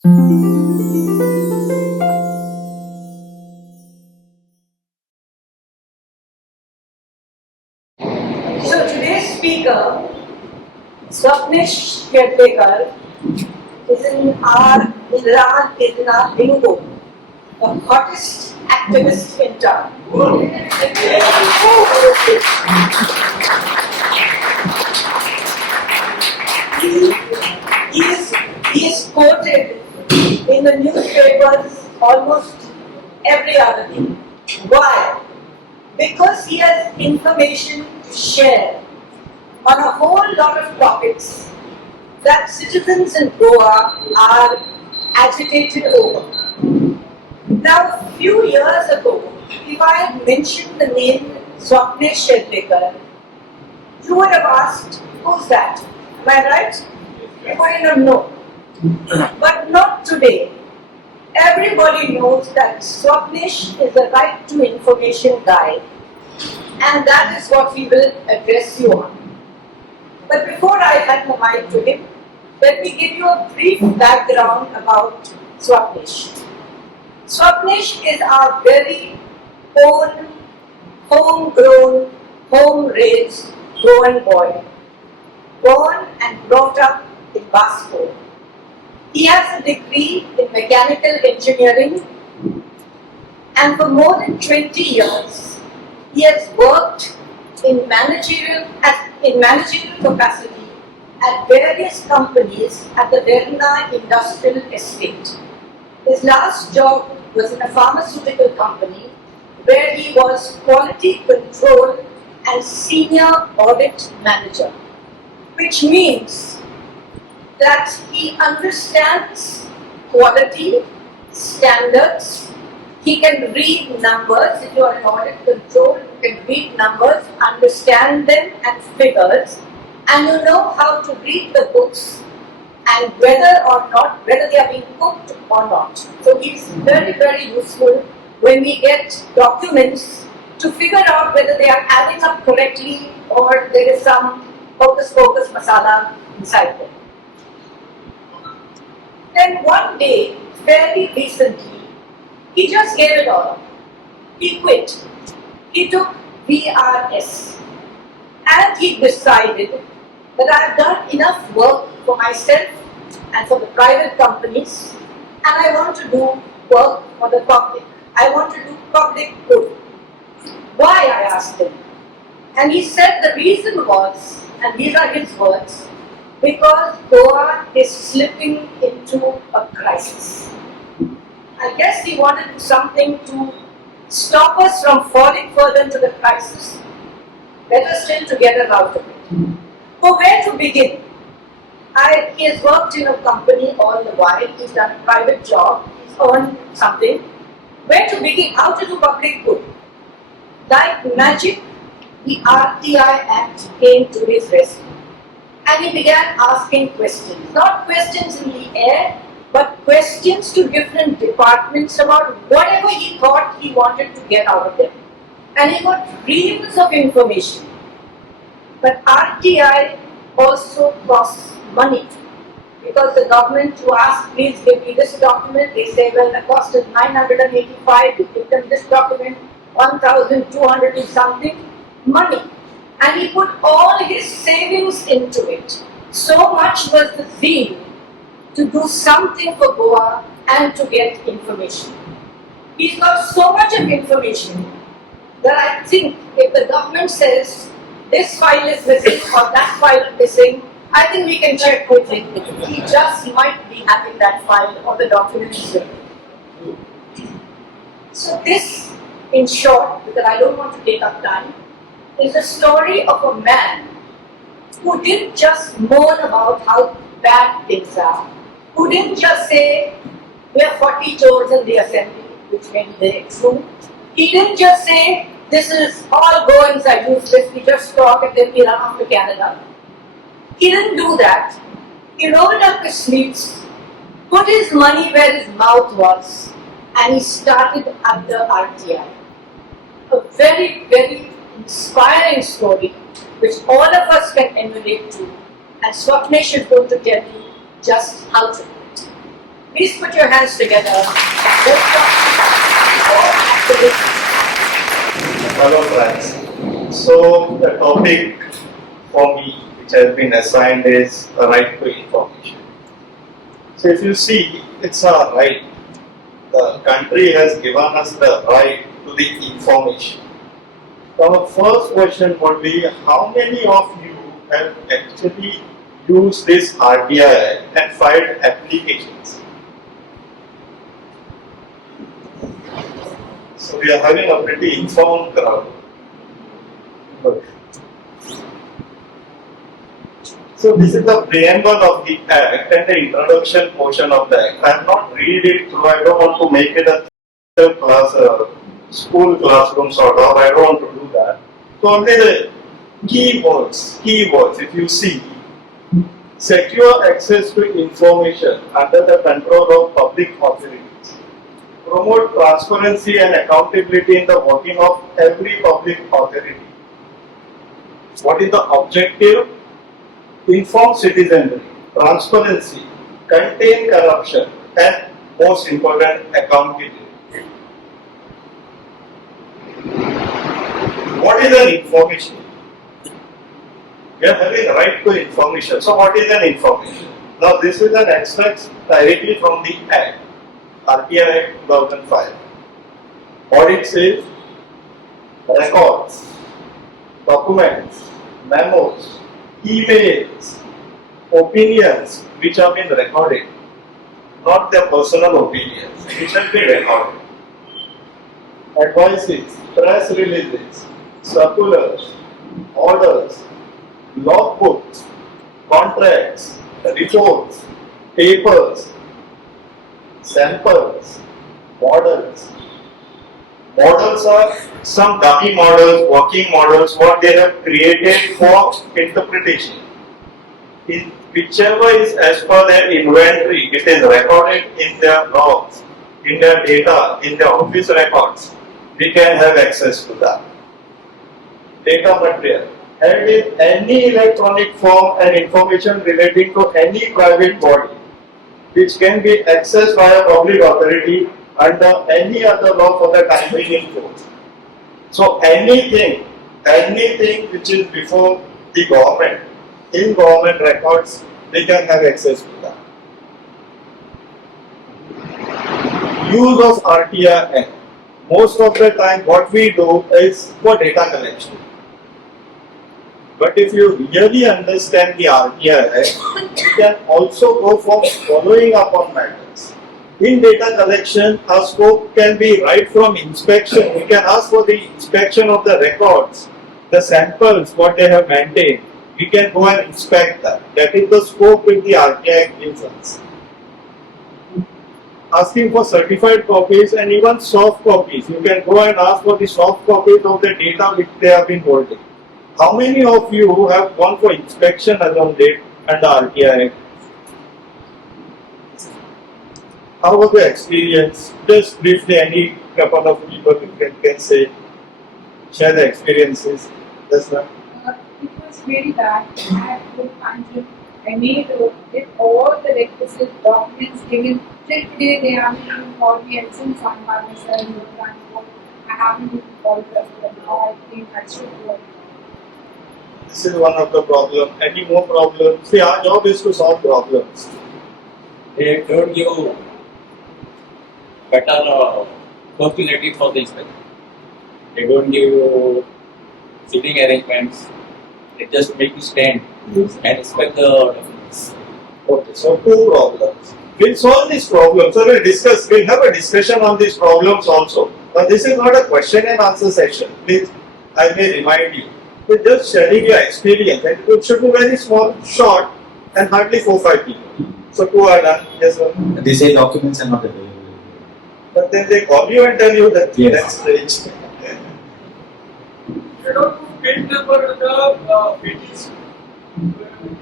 So today's speaker, Swapnesh Sherlekar, is in our lingo, the hottest activist in town. He is quoted in the newspapers almost every other day. Why? Because he has information to share on a whole lot of topics that citizens in Goa are agitated over. Now, a few years ago, if I had mentioned the name Swapnesh Sherlekar, you would have asked, who's that? Am I right? You wouldn't have known. But not today. Everybody knows that Swapnesh is a right to information guy, and that is what we will address you on. But before I hand the mic to him, let me give you a brief background about Swapnesh. Swapnesh is our very own, homegrown, home-raised Goan boy, born and brought up in Basco. He has a degree in mechanical engineering, and for more than 20 years, he has worked in managerial capacity at various companies at the Verna Industrial Estate. His last job was in a pharmaceutical company where he was quality control and senior audit manager, which means that he understands quality, standards, he can read numbers. If you are in audit control, you can read numbers, understand them and figures, and you know how to read the books and whether they are being cooked or not. So it's very, very useful when we get documents to figure out whether they are adding up correctly or there is some focus masala inside them. Then one day, very recently, he just gave it all up. He quit. He took VRS. And he decided that I have done enough work for myself and for the private companies, and I want to do work for the public. I want to do public good. Why, I asked him. And he said the reason was, and these are his words, because Goa is slipping into a crisis. I guess he wanted something to stop us from falling further into the crisis, better still to get us out of it. So where to begin? He has worked in a company all the while, he's done a private job, he's earned something. Where to begin? How to do public good? Like magic, the RTI Act came to his rescue. And he began asking questions. Not questions in the air, but questions to different departments about whatever he thought he wanted to get out of them. And he got reams of information. But RTI also costs money, because the government, you ask, please give me this document, they say, well, the cost is 985, you give them this document, 1,200 and something, money. And he put all his savings into it. So much was the zeal to do something for Goa and to get information. He's got so much of information that I think if the government says this file is missing or that file is missing, I think we can check with him. He just might be having that file or the documents. So this, in short, because I don't want to take up time, is the story of a man who didn't just moan about how bad things are, who didn't just say, we have 40 chores in the assembly, which may be very true. He didn't just say, this is all Goans are useless, we just talk and then we run off to Canada. He didn't do that. He rolled up his sleeves, put his money where his mouth was, and he started at the RTI. A very, very inspiring story which all of us can emulate to, and Swapnesh is going to tell you just how to do it. Please put your hands together. Hello friends. So the topic for me which has been assigned is a right to information. So if you see, it's a right. The country has given us the right to the information. Our first question would be, how many of you have actually used this RTI and filed applications? So we are having a pretty informed crowd. So this is the preamble of the Act and the introduction portion of the Act. I have not read it through. I don't want to make it a class, school classroom sort of. I don't want to do that. So only the keywords. If you see, secure access to information under the control of public authorities. Promote transparency and accountability in the working of every public authority. What is the objective? Inform citizenry, transparency, contain corruption, and most important, accountability. What is an information? We are having a right to information. So what is an information? Now this is an extract directly from the Act, RTI Act 2005. What it says? Records, documents, memos, emails, opinions which have been recorded, not their personal opinions, which have been recorded. Advices, press releases, circulars, orders, logbooks, contracts, reports, papers, samples, models. Models are some dummy models, working models, what they have created for interpretation. In whichever is as per their inventory, it is recorded in their logs, in their data, in their office records. We can have access to that. Data material. And in any electronic form and information relating to any private body, which can be accessed by a public authority under any other law for the time being in force. So anything which is before the government, in government records, they can have access to that. Use of RTI Act. Most of the time what we do is for data collection. But if you really understand the RTI Act, you can also go for following up on matters. In data collection, our scope can be right from inspection. We can ask for the inspection of the records, the samples, what they have maintained. We can go and inspect that. That is the scope which the RTI gives us. Asking for certified copies and even soft copies. You can go and ask for the soft copies of the data which they have been holding. How many of you have gone for inspection as on date under RTI Act? How was the experience? Just briefly, any couple of people can say, share the experiences. Yes, ma'am. It was very bad. I had to handle. I made with all the requisite documents given. Till today, they haven't even called me, and since I'm by myself, I haven't even called them. Now I think I should go. This is one of the problems. Any more problems? See, our job is to solve problems. They don't give better facility for the inspection. They don't give you sitting arrangements. They just make you stand and inspect the documents. Okay, so two problems. We'll solve these problems. So we'll have a discussion on these problems also. But this is not a question and answer session. Please, I may remind you. We're just sharing your experience. And it should be very small, short, and hardly 4-5 people. So two are done. Yes, sir. They say documents are not available. But then they call you and tell you that that's strange. You don't pay number the PTs.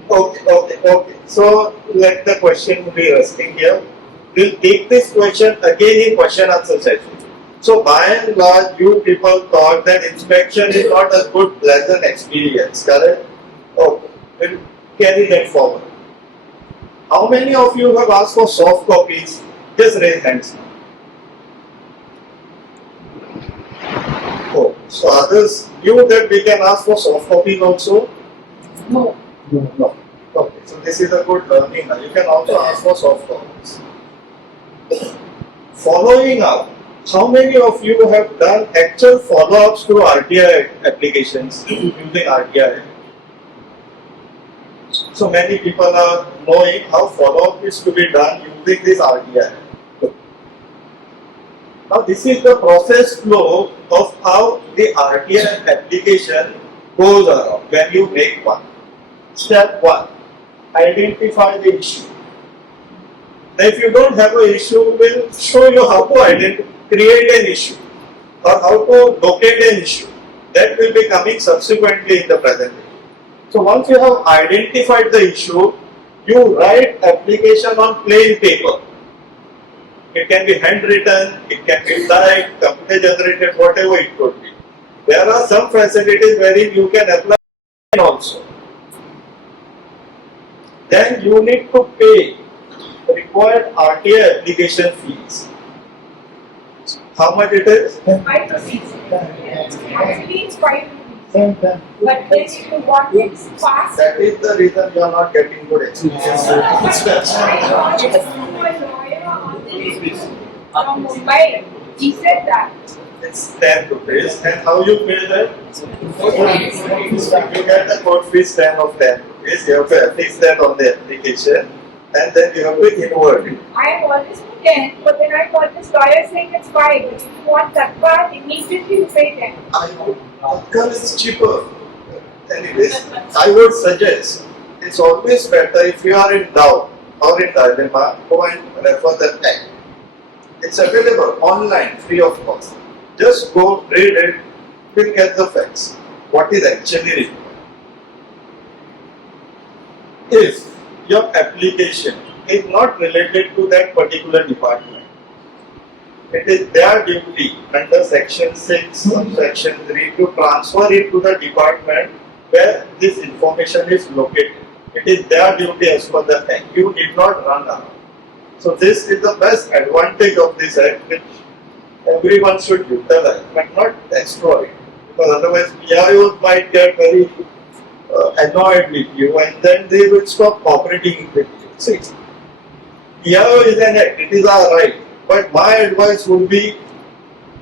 Okay. So let the question be resting here. We'll take this question again in question answer session. So by and large, you people thought that inspection is not a good, pleasant experience, correct? Okay, we'll carry that forward. How many of you have asked for soft copies? Just raise hands now. Oh, so others knew that we can ask for soft copies also? No. No. Okay, so this is a good learning now. You can also ask for soft copies. Following up, how many of you have done actual follow-ups to RTI applications using RTI? So many people are knowing how follow-up is to be done using this RTI. Now this is the process flow of how the RTI application goes around when you make one. Step 1, identify the issue. Now if you don't have an issue, we'll show you how to create an issue or how to locate an issue. That will be coming subsequently in the presentation. So once you have identified the issue, you write application on plain paper. It can be handwritten, it can be typed, computer generated, whatever it could be. There are some facilities wherein you can apply also. Then you need to pay required RTI application fees. How much it is? 5 rupees. Actually, it's 5 rupees. But then if you want it fast, That is the reason you are not getting good experience. I got it from a lawyer on this from Mumbai. He said that. It's 10 rupees. And how you pay that? You get the court fees 10 of 10 rupees. You have to affix that on the application and then you have to invert it. I have always put 10, but then I got this lawyer saying it's 5. But if you want that part, immediately you pay 10. I know. Alcohol is cheaper. Anyways, I would suggest it's always better if you are in doubt or in dilemma, go and refer the act. It's available online, free of cost. Just go, read it, you'll get the facts. What is actually required. If your application is not related to that particular department, it is their duty under section 6, subsection 3 to transfer it to the department where this information is located. It is their duty as per the act. You did not run around. So this is the best advantage of this act which everyone should utilize but not exploit. Because otherwise PIOs might get very annoyed with you and then they will stop cooperating with you. See, PIO is an act, it is our right. But my advice would be,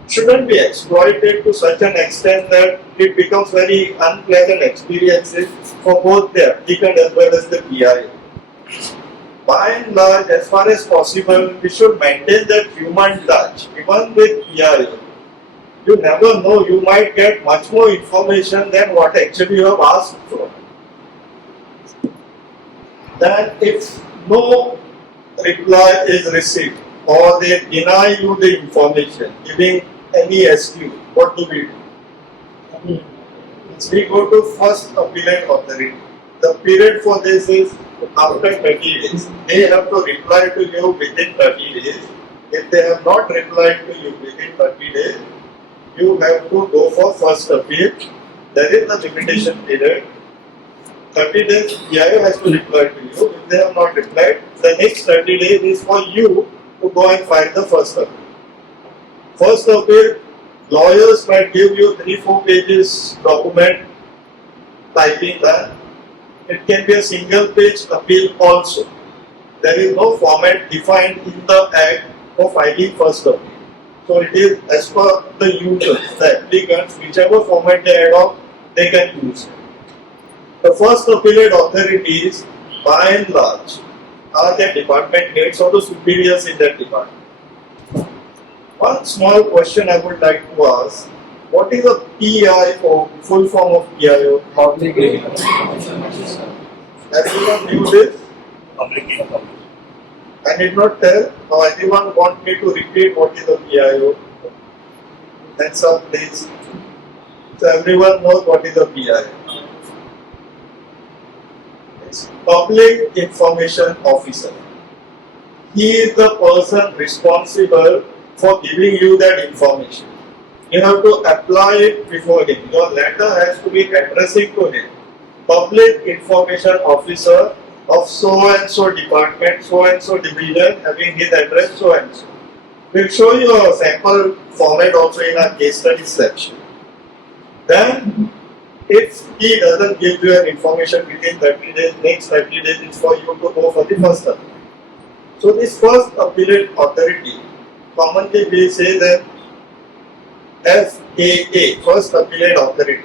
shouldn't be exploited to such an extent that it becomes very unpleasant experiences for both the applicant as well as the PIO. By and large, as far as possible, we should maintain that human touch, even with PIO. You never know, you might get much more information than what actually you have asked for. Then if no reply is received, or they deny you the information, giving any excuse, what do we do? We go to first appellate authority. The period for this is after 30 days. They have to reply to you within 30 days. If they have not replied to you within 30 days, you have to go for first appeal. There is a limitation period. 30 days, PIO has to reply to you. If they have not replied, the next 30 days is for you to go and file the first appeal. First appeal, lawyers might give you 3-4 pages document typing done. It can be a single page appeal also. There is no format defined in the Act for filing first appeal. So it is as per the users, the applicants, whichever format they adopt, they can use it. The first appellate authorities, by and large, are the department heads or the superiors in that department. One small question I would like to ask, what is a PIO, full form of PIO? Public Everyone knew this? I did not tell, now anyone want me to repeat what is a PIO? Hands up please. So everyone knows what is a PIO. It's Public Information Officer. He is the person responsible for giving you that information. You have to apply it before him. Your letter has to be addressing to him. Public Information Officer of so and so department, so and so division, having his address so and so. We'll show you a sample format also in our case study section. Then, if he doesn't give you an information within 30 days, next 30 days is for you to go for the first appeal. So this first appellate authority, commonly we say that FAA, first appellate authority.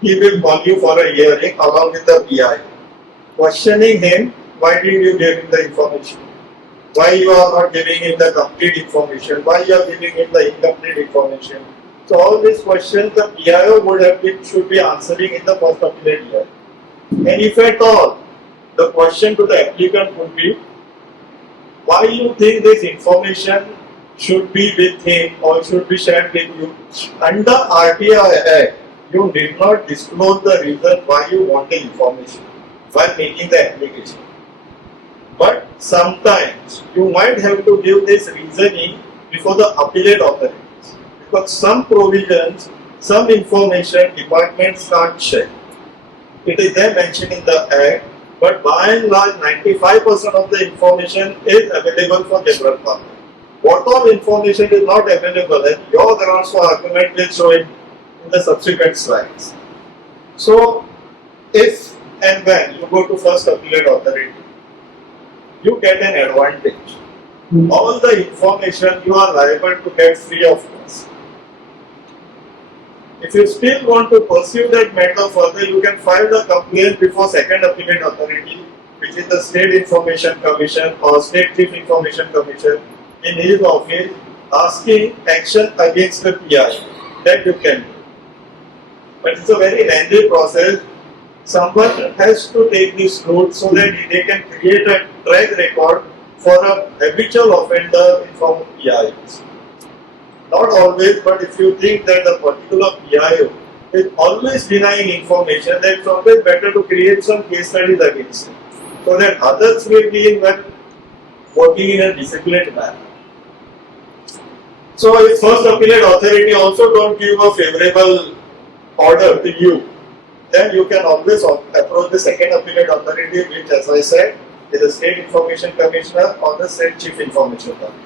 He will call you for a hearing along with the PI, questioning him, why did you give him the information? Why you are not giving him the complete information? Why you are giving him the incomplete information? So all these questions the PIO should be answering in the first appellate hearing. And if at all, the question to the applicant would be, why you think this information should be with him or should be shared with you? Under RTI Act, you did not disclose the reason why you want the information while making the application. But sometimes you might have to give this reasoning before the appellate authorities. Because some provisions, some information departments can't share. It is there mentioned in the Act, but by and large 95% of the information is available for general public. What all information is not available, and your grounds for argument will show it in the subsequent slides. So, if and when you go to first appellate authority, you get an advantage. All the information you are liable to get free of cost. If you still want to pursue that matter further, you can file the complaint before second appellate authority, which is the State Information Commission or State Chief Information Commission in his office, asking action against the PI. That you can do. But it's a very lengthy process. Someone has to take this route so that they can create a track record for a habitual offender from PIs. Not always, but if you think that the particular PIO is always denying information, then it's always better to create some case studies against it, so that others will be working in a disciplined manner. So if first appellate authority also don't give a favorable order to you, then you can always approach the second appellate authority, which, as I said, is the State Information Commissioner or the State Chief Information Commissioner.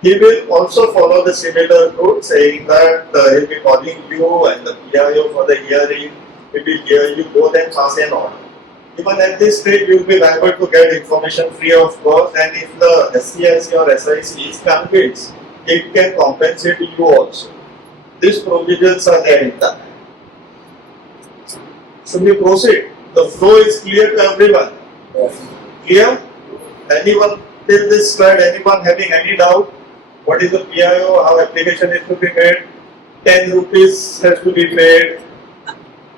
He will also follow the similar route, saying that he will be calling you and the PIO for the hearing. He will hear you both and pass an order. Even at this stage, you will be liable to get information free of cost, and if the SCIC or SIC is convinced, it can compensate you also. These provisions are there in that. Should we proceed? The flow is clear to everyone. Clear? Anyone till this slide, anyone having any doubt? What is the PIO? How application is to be made? 10 rupees has to be paid.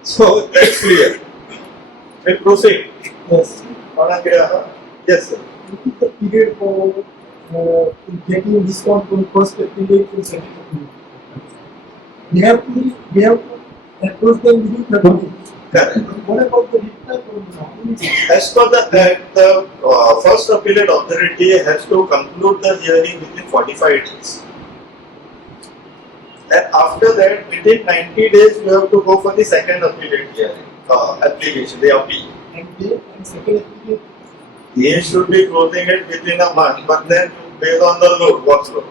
So that's clear. We'll proceed. Yes. Yes, sir. The period for getting discount from first affiliate to second affiliate. We have to approach them within 30 days. Correct. What about the reply from the nominee? As per the Act, the first appellate authority has to conclude the hearing within 45 days. And after that, within 90 days, you have to go for the second appellate hearing, application, the appeal. And second affiliate. They should be closing it within a month, but then based on the load, what's load?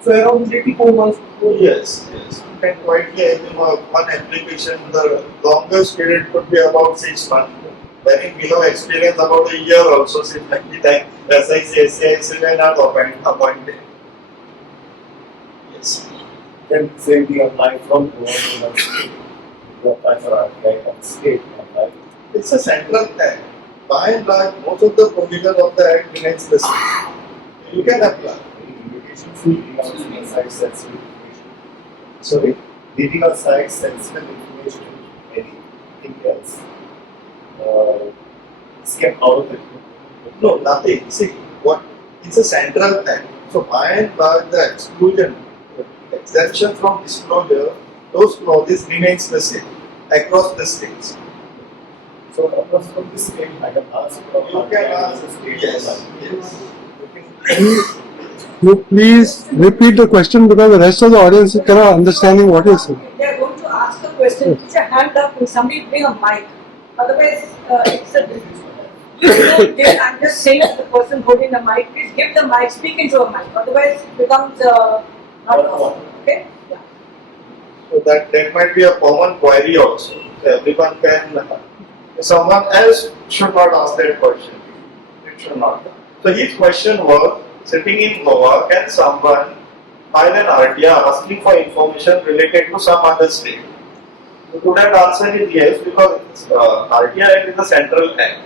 So around 84 months. Yes, yes. You can quietly assume one application, the longest period could be about 6 months. Wherein we have experience about a year also since the time SIC, SIC were not appointed. Yes. Then say we apply from government to apply for RTI from state apply. It's a central act. By and large, most of the provisions of the act remains the same. You can apply. Invitation fee leaving aside sensitive information. Sorry? Leaving aside sensitive information, anything else is kept out of it. No, nothing. See, what? It's a central act. So by and large, the exclusion, exemption from disclosure, those clauses remains the same across the states. So across from this state, I can ask from You can ask. the state. Yes. Yes. You please repeat the question because the rest of the audience cannot understanding what you say. They are going to ask a question. Put your hand up and somebody bring a mic. Otherwise, it's a you don't give. I'm just saying to the person holding the mic, please give the mic, speak into a mic. Otherwise, it becomes not possible. Okay? Yeah. So that might be a common query also. So everyone can. Someone else should not ask that question. It should not. So his question was, sitting in Goa, can someone file an RTI asking for information related to some other state? So to that answer is yes, because RTI Act is a central act.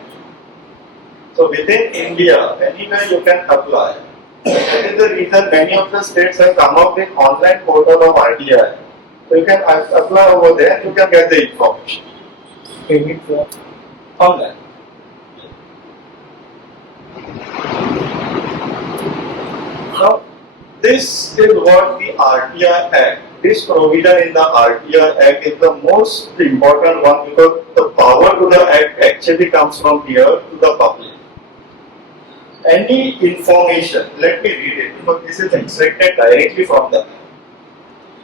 So within India, anywhere you can apply. That is the reason many of the states have come up with online portal of RTI. So you can apply over there and you can get the information. Payment for Online. Now, this is what the RTI Act, this provision in the RTI Act is the most important one because the power to the Act actually comes from here to the public. Any information, let me read it because this is extracted directly from the Act.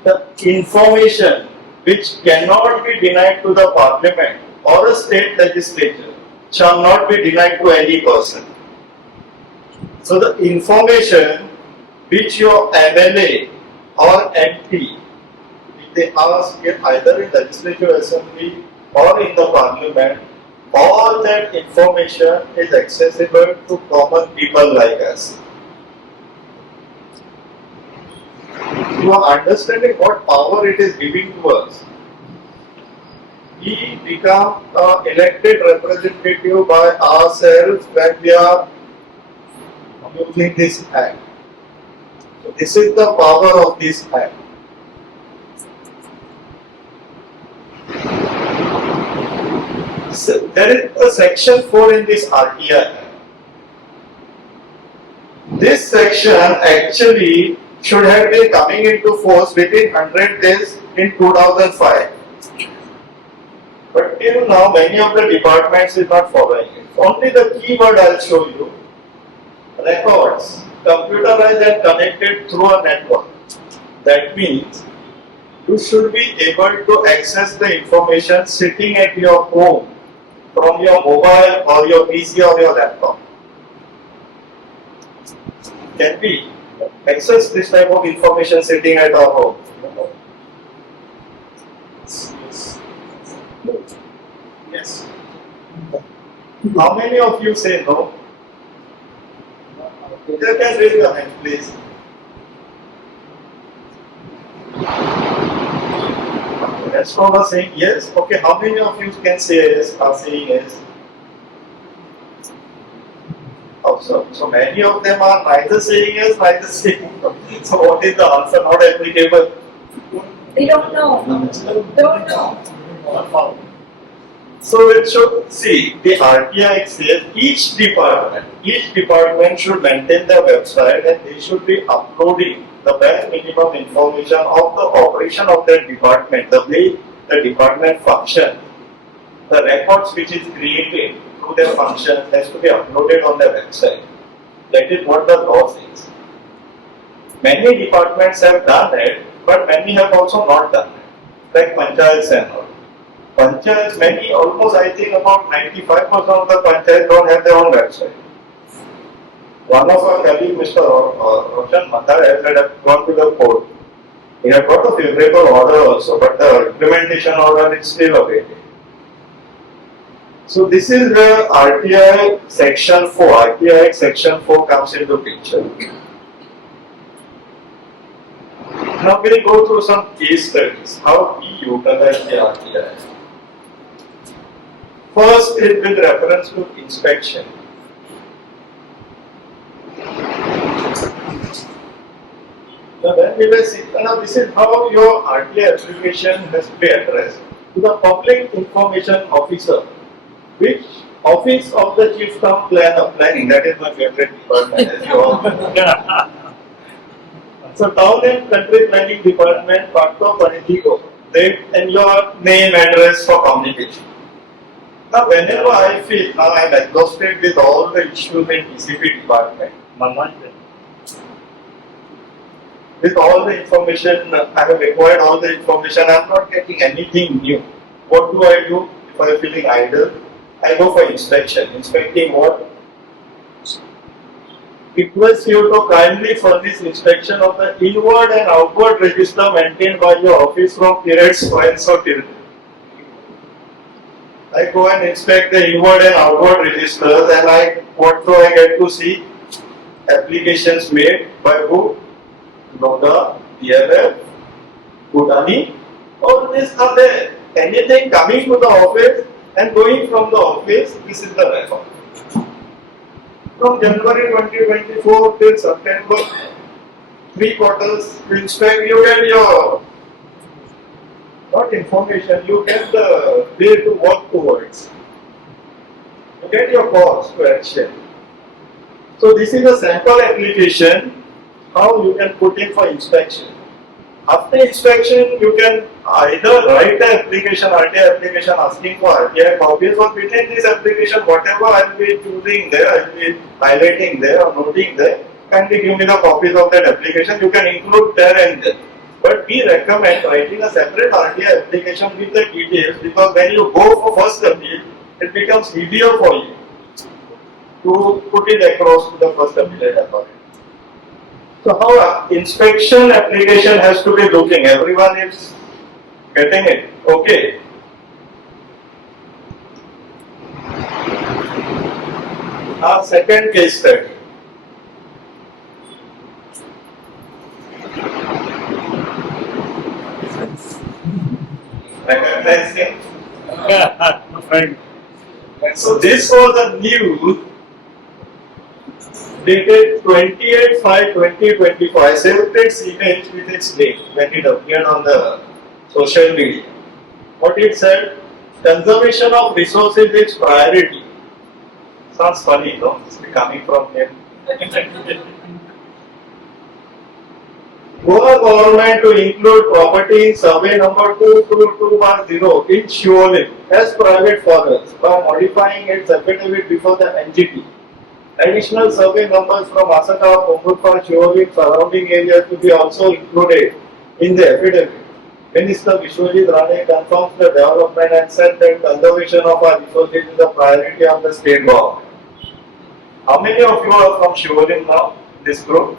The information which cannot be denied to the Parliament or a state legislature shall not be denied to any person. So the information which your MLA or MP, if they ask either in legislative assembly or in the Parliament, all that information is accessible to common people like us. You are understanding what power it is giving to us. We become an elected representative by ourselves when we are using this act. So this is the power of this act. So there is a section 4 in this RTI Act. This section actually should have been coming into force within 100 days in 2005. But till now, many of the departments is not following it. Only the keyword I'll show you. Records, computerized and connected through a network. That means you should be able to access the information sitting at your home from your mobile or your PC or your laptop. Can we access this type of information sitting at our home? Yes. How many of you say no? You can raise your hand, please. Rest of us saying yes. Okay, how many of you can say yes? Are saying yes? Oh, so many of them are neither saying yes, neither saying no. So what is the answer? Not applicable. They don't know. Don't know. So it should see the RTI says each department should maintain their website and they should be uploading the bare minimum information of the operation of their department, the way the department functions, the records which is created through their function has to be uploaded on their website. That is what the law says. Many departments have done it, but many have also not done it, like panchayats and all. Panchayats, many, almost I think about 95% of the panchayats don't have their own website. One of our colleagues, Mr. Roshan Mathar, had gone to the court. He had got a favorable order also, but the implementation order is still awaiting. So this is where RTI section 4, RTI section 4 comes into picture. Now we'll go through some case studies, how we utilize the RTI. First is with reference to inspection. Now this is how your RTI application has to be addressed to the public information officer, which office of the chief town planning, that is my favorite department as you all know. So town and country planning department, Patto Panitigo, date and your name, address for communication. Now whenever I feel, now I am exhausted with all the issues in PCP department, with all the information, I have acquired all the information, I am not getting anything new. What do? If you're feeling idle, I go for inspection. Inspecting what? Request you to kindly furnish inspection of the inward and outward register maintained by your office from periods so and so till. I go and inspect the inward and outward registers, and what do I get to see? Applications made by who? Noda, DLF, Bhutani, all these are there. Anything coming to the office and going from the office, this is the record. From January 2024 till September, 3 quarters, you inspect, you get your, not information, you get the way to work towards. You get your course to action. So this is a sample application, how you can put in for inspection. After inspection, you can either write an application, RTI application asking for RTI copies, or within this application, whatever I will be choosing there, I will be highlighting there or noting there, kindly give me the copies of that application, you can include there and there. But we recommend writing a separate RTI application with the details, because when you go for first appeal, it becomes easier for you to put it across to the first appeal authority. So how inspection application has to be looking? Everyone is getting it? Okay. Our second case study. Recognizing? So this was a news dated 28/5/2024. I saved its image with its date when it appeared on the social media. What it said? Conservation of resources is priority. Sounds funny, no? It's coming from him. Goa government to include property in survey number 222/0 in Shivolim as private forest by modifying its affidavit before the NGT. Additional survey numbers from Asaka, Pomurpa, Shivolim surrounding areas to be also included in the affidavit. Minister Vishwajit Rane confirms the development and said that conservation of our resources is a priority of the state government. How many of you are from Shivolim now? This group?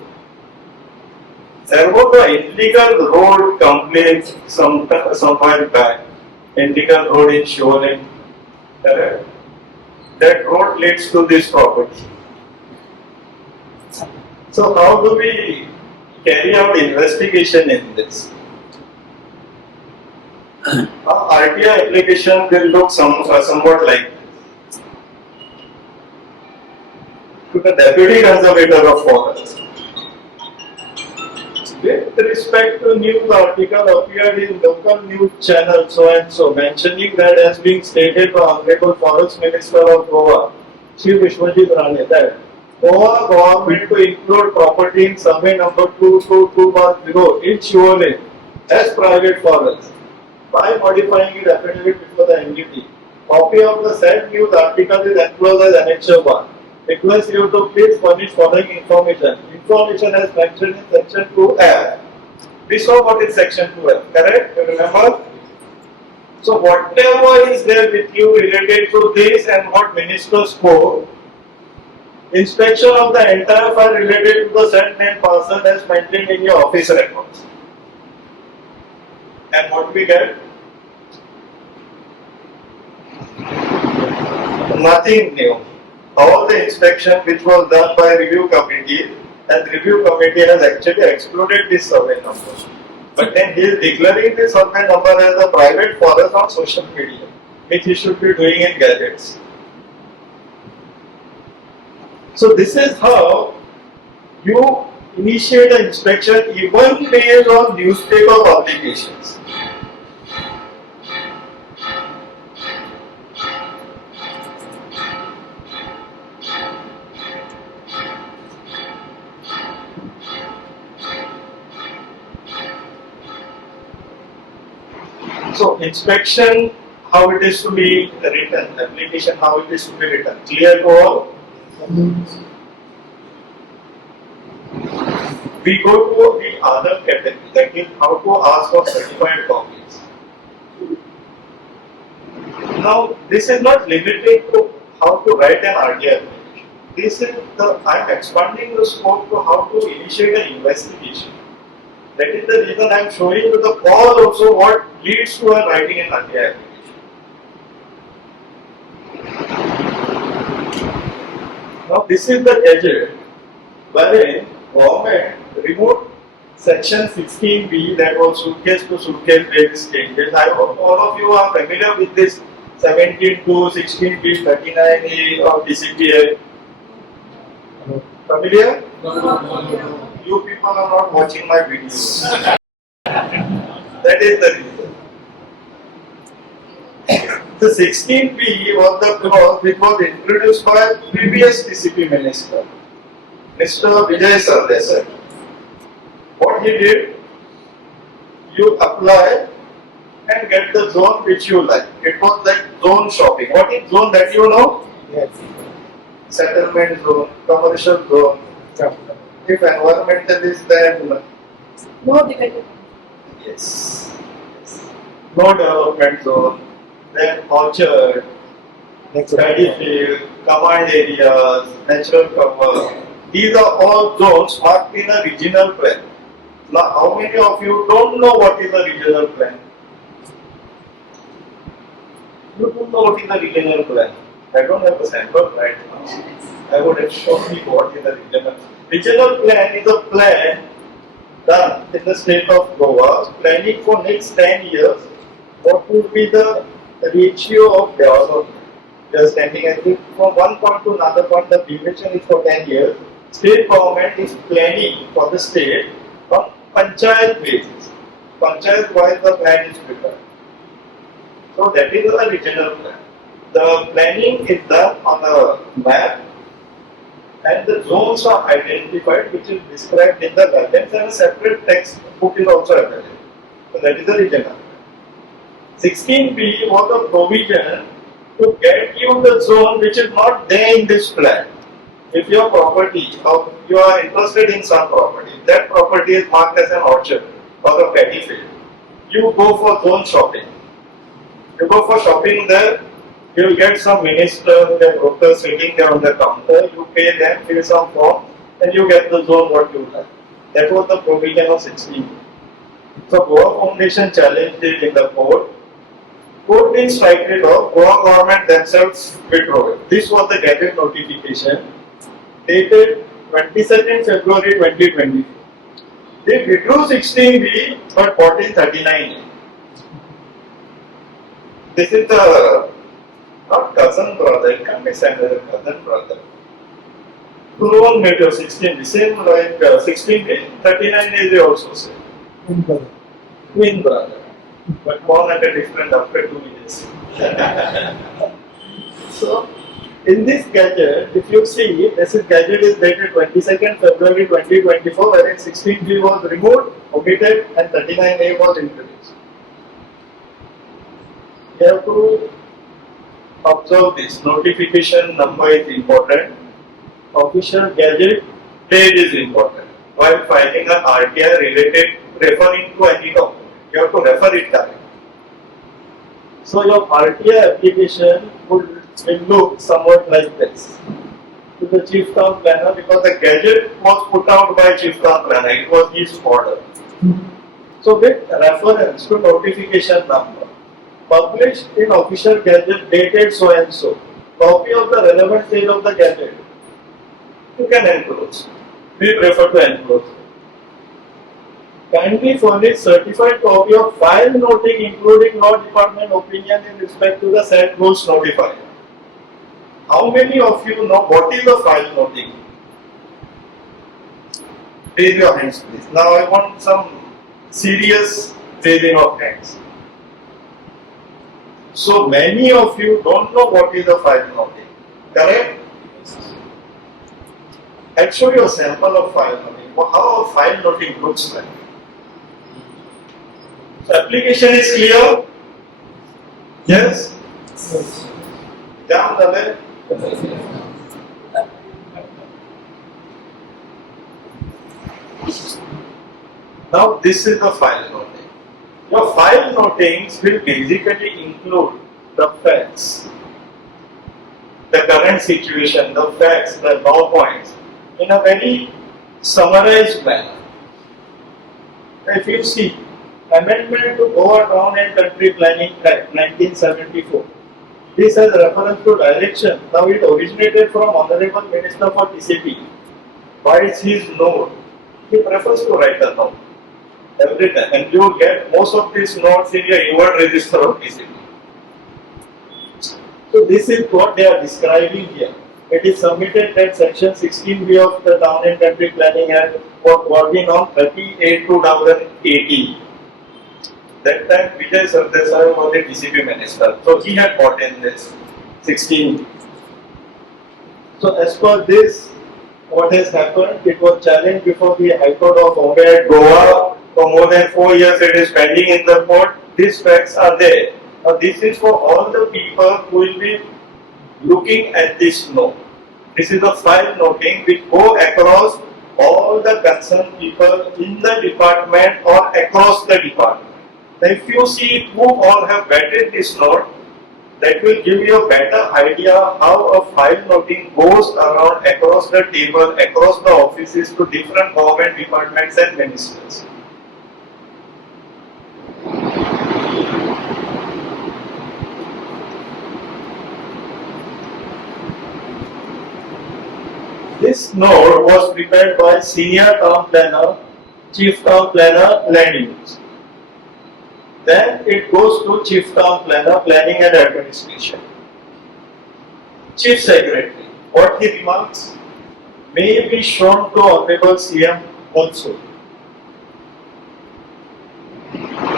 There was an illegal road complaint some while back. Illegal road in Shivolim. That road leads to this property. So how do we carry out investigation in this? RTI application will look somewhat like this. To the Deputy Conservator of Forest. With respect to news article appeared in local news channel so and so, mentioning that as being stated by Honorable Forest Minister of Goa, Sri Vishwajit Rane, that Goa government to include property in survey number 222/0 in Shivolim as private forest by modifying its affidavit before the NGT. Copy of the said news article is enclosed as Annexure 1. Request you to please furnish following information. Information as mentioned in section 2F. We saw what is section 2F, correct? You remember? So whatever is there with you related to this and what minister spoke, inspection of the entire file related to the said named parcel as maintained in your office records. And what we get? Nothing new. All the inspection which was done by review committee, and review committee has actually excluded this survey number. But then he is declaring this survey number as a private forest on social media, which he should be doing in gadgets. So this is how you initiate an inspection even based on newspaper publications. So inspection, how it is to be written, application, how it is to be written, clear to all? We go to the other category, that is how to ask for certified copies. Now, this is not limited to how to write an RTI application. This is I am expanding the scope to how to initiate an investigation. That is the reason I am showing you the cause also what leads to a writing an RTI application. Now, this is the gadget wherein government removed section 16B, that was suitcase to suitcase based changes. I hope all of you are familiar with this 17 to 16B 39A of DCPA. Familiar? You people are not watching my videos. That is the reason. The 16B was the clause which was introduced by previous DCP minister, Mr. Vijay Sardesai. What he did, you apply and get the zone which you like. It was like zone shopping. What is zone that you know? Yes. Settlement zone, commercial zone. If environmental is then No debate. yes. No development zone, then orchard, paddy field, command areas, natural cover. These are all zones marked in a regional plan. Now, how many of you don't know what is a regional plan? You don't know what is a regional plan. I don't have a sample right now. I would have shown you what is a regional. Regional plan is a plan done in the state of Goa, planning for next 10 years. What would be the ratio of development? Just standing at it from one point to another point, the duration is for 10 years. State government is planning for the state on panchayat basis. Panchayat wise the plan is prepared. So that is a regional plan. The planning is done on a map and the zones are identified which is described in the guidelines and a separate text book is also available. So that is the regional plan. 16B was a provision to get you the zone which is not there in this plan. If your property or you are interested in some property, that property is marked as an orchard or a paddy field, you go for zone shopping. You go for shopping there, you will get some minister, their broker sitting there on the counter, you pay them, fill some form, and you get the zone what you like. That was the provision of 16. So Goa Foundation challenged it in the court. Court didn't strike it off, Goa government themselves withdrew it. This was the gazette notification dated 22nd February 2024. They withdrew 16B but brought in 39A. This is the not cousin brother, it can be said as a cousin brother. Clone mate of 16B, same like 16B, 39A they also say. Twin brother, but born at a different after 2 years. So, in this gadget, if you see, this gadget is dated 22nd February 2024, wherein 16B was removed, omitted, and 39A was introduced. You have to observe this. Notification number is important. Official gadget date is important. While filing an RTI related referring to any document, you have to refer it correctly. So your RTI application will look somewhat like this to the Chief Town Planner because the gadget was put out by Chief Town Planner. It was his order. So with reference to notification number, published in official gadget dated so and so, copy of the relevant page of the gadget, you can enclose. We prefer to enclose. Kindly furnish certified copy of file noting including law department opinion in respect to the said rules notified. How many of you know what is the file noting? Raise your hands please. Now I want some serious raising of hands. So many of you don't know what is a file noting, correct? I'll show you a sample of file noting, how a file noting looks like. So application is clear? Yes? Down the left. Now this is the file noting. Your file notings will basically include the facts, the current situation, the facts, the law points in a very summarized manner. If you see, Amendment to Goa Town and Country Planning Act 1974, this has reference to direction. Now it originated from Honorable Minister for TCP. By his note, he prefers to write a note every time, and you will get most of these notes in your inward register of TCP. So this is what they are describing here. It is submitted that section 16B of the Town and Country Planning Act was working on 38/2018. That time Vijay Sardesai was the DCP minister, so he had brought in this 16. So as per this, what has happened? It was challenged before the High Court of Bombay at Goa for more than 4 years. It is pending in the court. These facts are there. Now this is for all the people who will be looking at this note. This is a file noting which go across all the concerned people in the department or across the department. Now if you see who all have vetted this note, that will give you a better idea how a file noting goes around across the table, across the offices to different government departments and ministers. This note was prepared by Senior Town Planner, Chief Town Planner, Land Use. Then it goes to Chief Town Planner, Planning and Administration. Chief Secretary, what he remarks may be shown to Honorable CM also.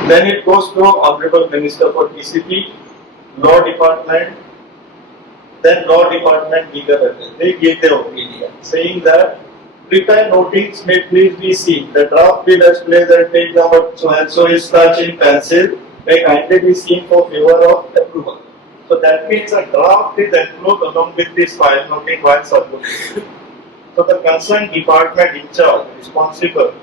Then it goes to Honorable Minister for TCP, Law Department, then Law Department Legal Affairs. They give their opinion, saying that prepare notings may please be seen. The draft bill as placed at page number so and so is touched in pencil may kindly be seen for favor of approval. So that means a draft is enclosed along with this file noting while circulating. So the concerned department in charge, responsible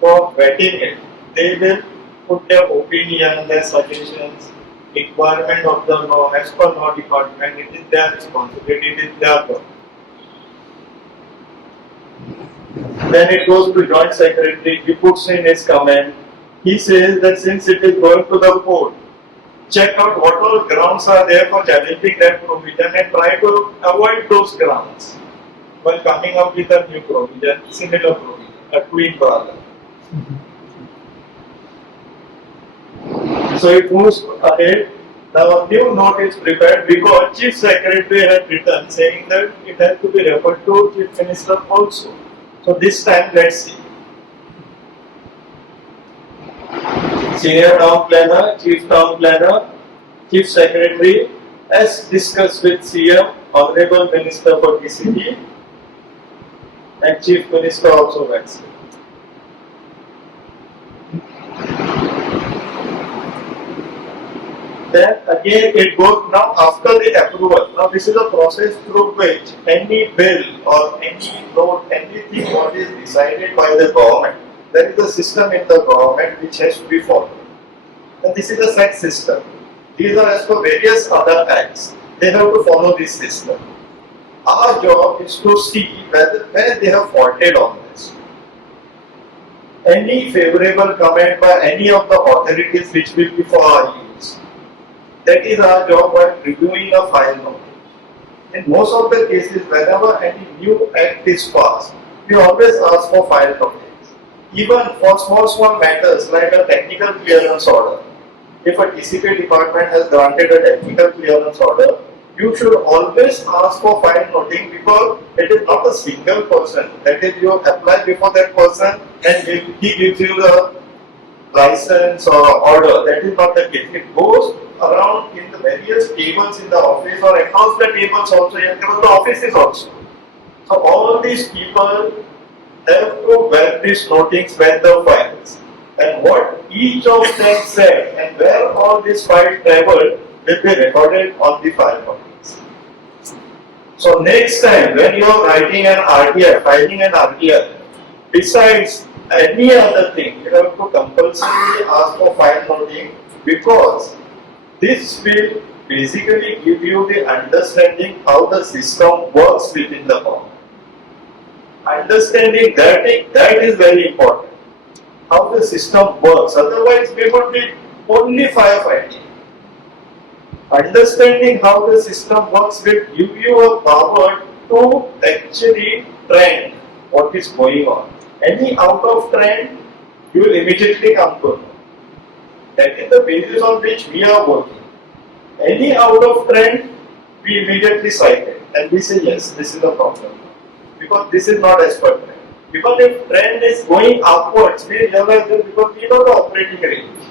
for vetting it, they will put their opinion, their suggestions, requirement of the law as per law department. It is their responsibility, it is their work. Then it goes to Joint Secretary, he puts in his comment. He says that since it is going to the court, check out what all grounds are there for challenging that provision and try to avoid those grounds while coming up with a new provision, similar provision, a twin brother. So it moves ahead. Now a new note is prepared because Chief Secretary had written saying that it has to be referred to Chief Minister also. So this time let's see. Senior Town Planner, Chief Town Planner, Chief Secretary, as discussed with CM, Honorable Minister for TCP, and Chief Minister also vaccinated. Then again it goes now after the approval. Now this is a process through which any bill or any note, anything what is decided by the government, there is a system in the government which has to be followed. And this is a set system. These are as per various other acts. They have to follow this system. Our job is to see where they have faulted on this. Any favorable comment by any of the authorities which will be for our use. That is our job while reviewing a file note. In most of the cases, whenever any new act is passed, we always ask for file notings. Even for small matters like a technical clearance order. If a TCP department has granted a technical clearance order, you should always ask for file noting because it is not a single person. That is, you apply before that person and he gives you the license or order. That is not the case. It goes around in the various tables in the office or across the tables also, across the offices also. So all these people have to wear these notings, wear the files. And what each of them said and where all these files traveled will be recorded on the file notings. So next time when you are writing an RTI, filing an RTI, besides any other thing, you have to compulsorily ask for file noting because this will basically give you the understanding how the system works within the firm. Understanding that is very important. How the system works. Otherwise, we would be only firefighting. Understanding how the system works will give you a power to actually trend what is going on. Any out of trend, you will immediately come to know. That is the basis on which we are working. Any out of trend, we immediately cite it and we say yes, this is a problem. Because this is not as per trend. Because if trend is going upwards, we realize that because we know the operating range.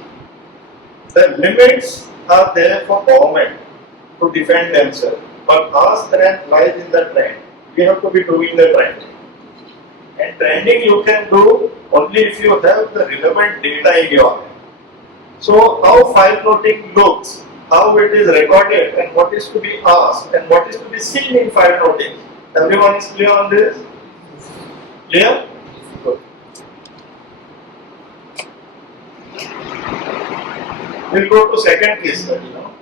The limits are there for government to defend themselves. But our strength lies in the trend. We have to be doing the trending. And trending you can do only if you have the relevant data in your hand. So how file noting looks, how it is recorded and what is to be asked and what is to be seen in file noting. Everyone is clear on this? Clear? Good. We'll go to second case study now.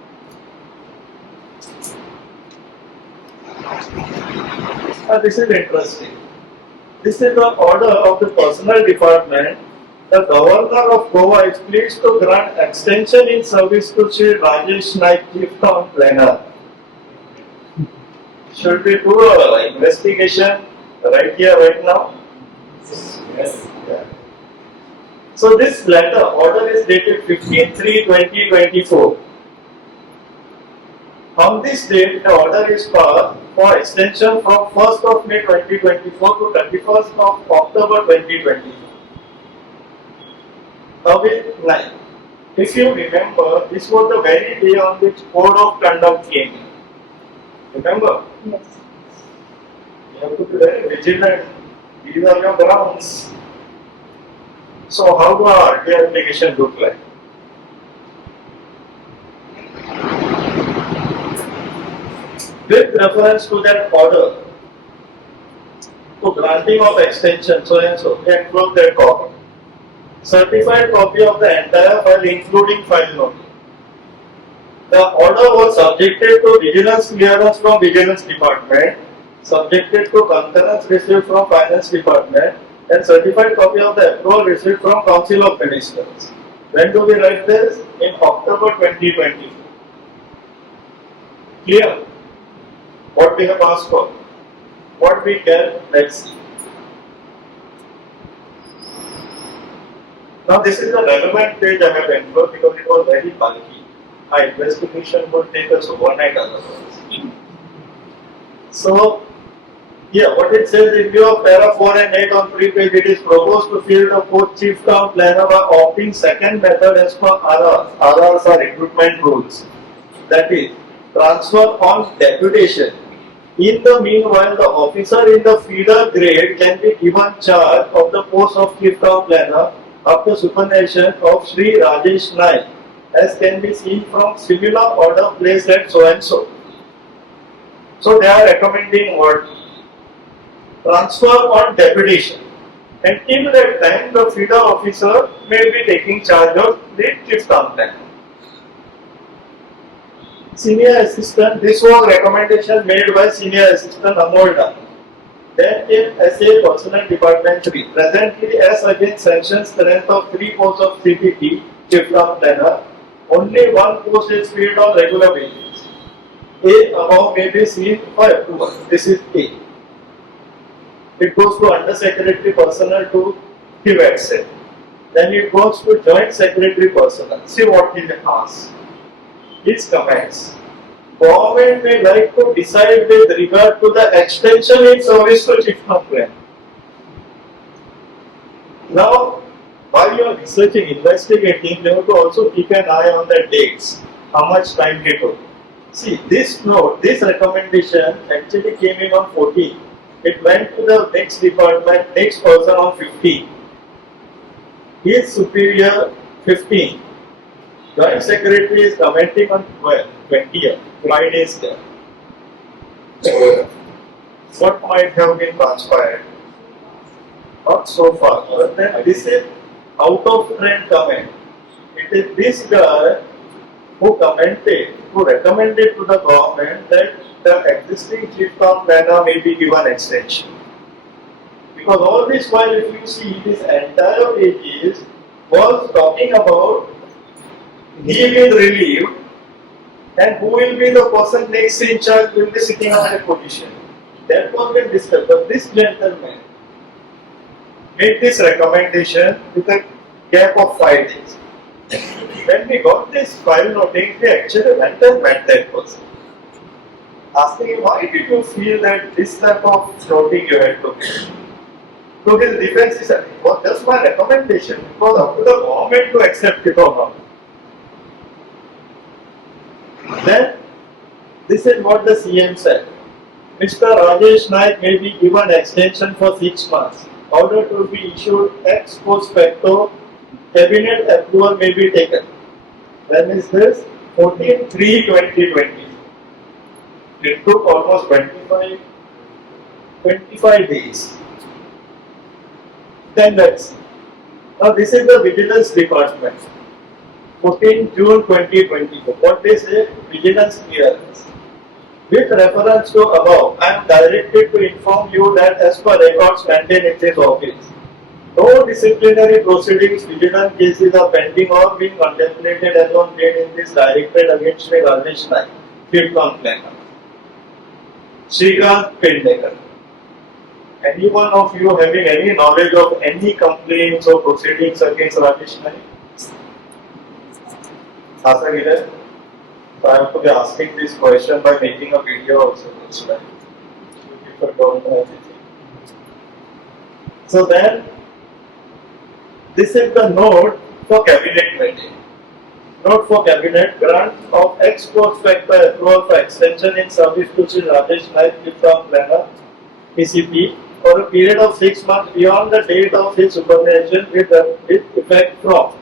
This is interesting. This is the order of the personnel department. The governor of Goa is pleased to grant extension in service to Sri Rajesh Naik, Chief Town Planner. Should we do an investigation right here, right now? Yes. Yeah. So this letter, order is dated 15/3/2024. On this date, the order is passed for extension from 1st of May 2024 to 31st of October 2024. If you remember, this was the very day on which Code of Conduct came in. Remember? Yes. You have to be very vigilant. These are your grounds. So how do our RTI application look like? With reference to that order, to granting of extension, so and so, we enclose that copy. Certified copy of the entire file including file note. The order was subjected to vigilance clearance from Vigilance Department, subjected to concurrence received from Finance Department, and certified copy of the approval received from Council of Ministers. When do we write this? In October 2024. Clear? What we have asked for? What we can, let's see. Now this is the relevant page I have enclosed because it was very bulky. Our investigation would take us overnight otherwise. So, here what it says in view of para 4 and 8 on 3 page, it is proposed to fill the 4th Chief Town Planner by opting second method as per RRs. RRs are recruitment rules. That is, transfer on deputation. In the meanwhile, the officer in the feeder grade can be given charge of the post of Chief Town Planner after supervision of Sri Rajesh Naik, as can be seen from similar order placed at so and so. So they are recommending what? Transfer on deputation. And till that time, the feeder officer may be taking charge of the Chief Town Planner. Senior assistant, this was recommendation made by senior assistant Amolda. Then came SA Personnel Department 3. Presently, as against sanctions strength of 3 posts of CPP, Chief Town Planner, only 1 post is filled on regular basis. A above may be seen for approval. This is A. It goes to Under Secretary Personnel to give access. Then it goes to Joint Secretary Personnel. See what he asks. His comments. Government may like to decide with regard to the extension in service to Chief Town Planner. Now, while you are researching, investigating, you have to also keep an eye on the dates. How much time it took. See, this note, this recommendation actually came in on 14. It went to the next department, next person on 15. His superior 15. Joint Secretary is commenting on 20th, 5 days there. What might have been transpired? Not so far. But then this is out of trend comment. It is this guy who recommended to the government that the existing chief town planner may be given extension. Because all this while, if you see, this entire pages was talking about he will relieve and who will be the person next in charge will be sitting on a position. That was been discussed. But this gentleman made this recommendation with a gap of 5 days. When we got this file noting, we actually went and met that person. Asking him, why did you feel that this type of noting you had to make? To his defense, he said, it was just my recommendation. It was up to the government to accept it or not. Then, this is what the CM said. Mr. Rajesh Naik may be given extension for 6 months. Order to be issued ex post facto. Cabinet approval may be taken. When is this? 14/3/2020. It took almost 25 days. Then let's see. Now this is the Vigilance Department. 14 June 2024. What they say? Vigilance clearance. With reference to above, I am directed to inform you that as per records maintained in this office, no disciplinary proceedings, vigilance cases are pending or being contemplated as on date in this directed against Sri Rajesh Naik, Chief Town Planner. Srikanth Pendekar. Any one of you having any knowledge of any complaints or proceedings against Rajesh Naik? Asa Giran? So I have to be asking this question by making a video also. Right? People don't know anything. So then, this is the note for cabinet meeting. Note for cabinet grant of ex post facto approval for extension in service to Sri Rajesh Naik, Chief Town Planner, PCP, for a period of 6 months beyond the date of his superannuation with effect from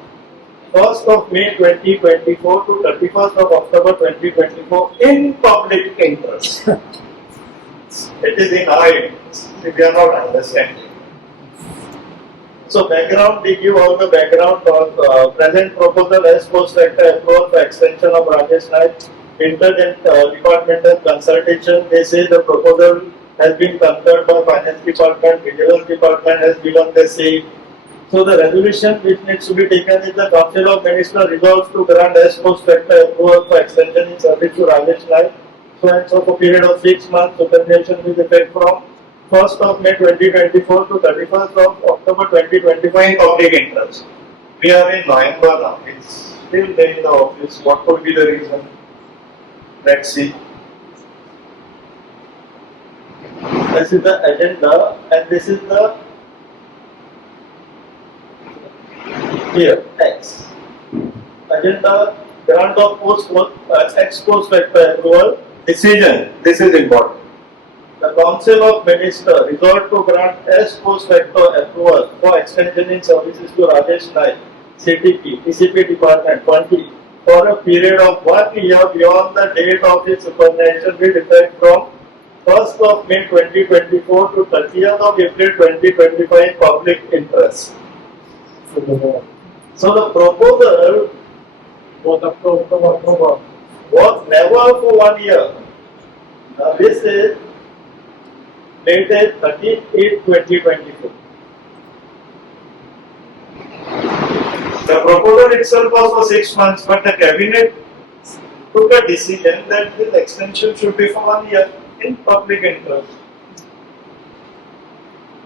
1st of May 2024 to 31st of October 2024 in public interest. It is in our interest. We are not understanding. So background, they give all the background of present proposal as post facto approval for extension of Rajesh Naik. Inter-departmental consultation, they say the proposal has been concurred by Finance Department, Vigilance Department has given the say. So the resolution which needs to be taken is the Council of Ministers resolves to grant as post facto approval for extension in service to Rajesh Naik, so and so for period of 6 months, superannuation with effect from 1st of May 2024 to 31st of October 2025 in public interest. We are in November now, it's still there in the office. What could be the reason? Let's see. This is the agenda and this is the here X. Agenda grant of ex post facto approval decision. This is important. The Council of Ministers resolved to grant ex post facto approval for extension in services to Rajesh Naik, CTP, PCP Department 20 for a period of 1 year beyond the date of his superannuation with effect from 1st of May 2024 to 30th of April 2025 public interest. So the proposal was never for 1 year. Now this is dated 30/8/2024. The proposal itself was for 6 months, but the cabinet took a decision that this extension should be for 1 year in public interest.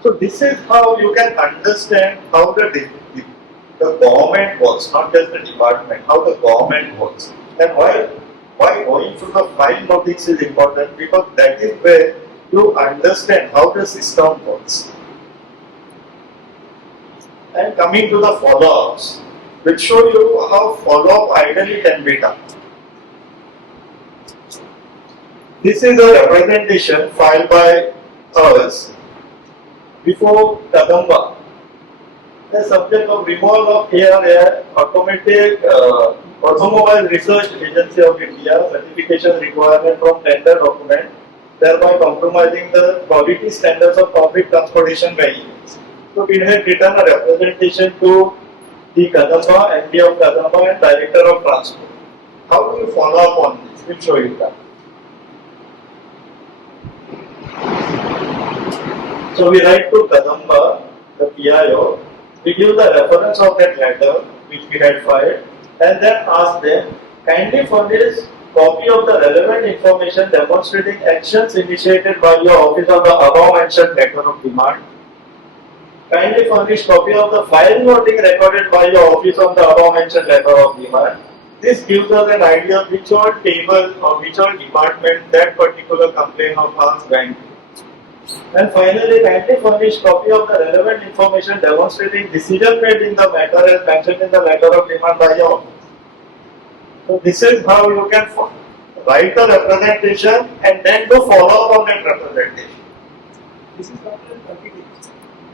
So this is how you can understand how the government works, not just the department, how the government works. And why going through the file notice is important, because that is where you understand how the system works. And coming to the follow-ups, which show you how follow-up ideally can be done. This is a representation filed by us before Kadamba. The subject of removal of ARAI, Automobile Research Agency of India, certification requirement from tender document, thereby compromising the quality standards of public transportation vehicles. So we had written a representation to the Kadamba, MD of Kadamba and Director of Transport. How do you follow up on this? We'll show you that. So we write to Kadamba, the PIO, we give the reference of that letter which we had filed, and then ask them, kindly furnish copy of the relevant information demonstrating actions initiated by your office on the above mentioned letter of demand. Kindly furnish copy of the file noting recorded by your office on the above mentioned letter of demand. This gives us an idea of which all table or which all department that particular complaint of ours went to. And finally, kindly furnish copy of the relevant information demonstrating decision made in the matter as mentioned in the letter of demand by your office. So this is how you can write the representation and then do follow up on that representation. This is not a 30 days.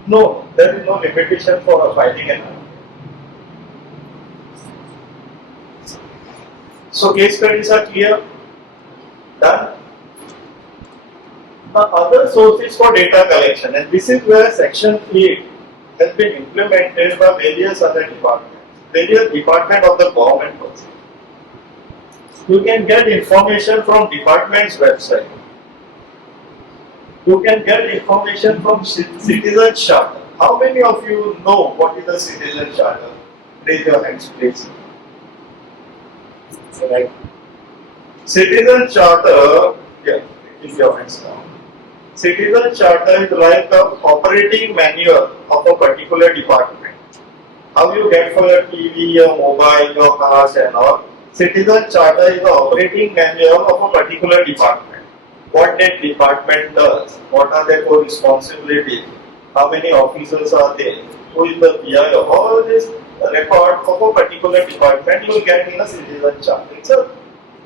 No, there is no limitation for filing an appeal. So case studies are clear. Done. The other sources for data collection, and this is where section 8 has been implemented by various other departments, various departments of the government also. You can get information from department's website. You can get information from citizen charter. How many of you know what is a citizen charter? Raise your hands, please. Right. Citizen charter, yeah, raise your hands now. Citizen charter is like the operating manual of a particular department. How you get for your TV, your mobile, your cars and all. Citizen charter is the operating manual of a particular department. What that department does, what are their core responsibilities, how many officers are there, who is the PIO, all this record of a particular department you will get in a citizen charter. It's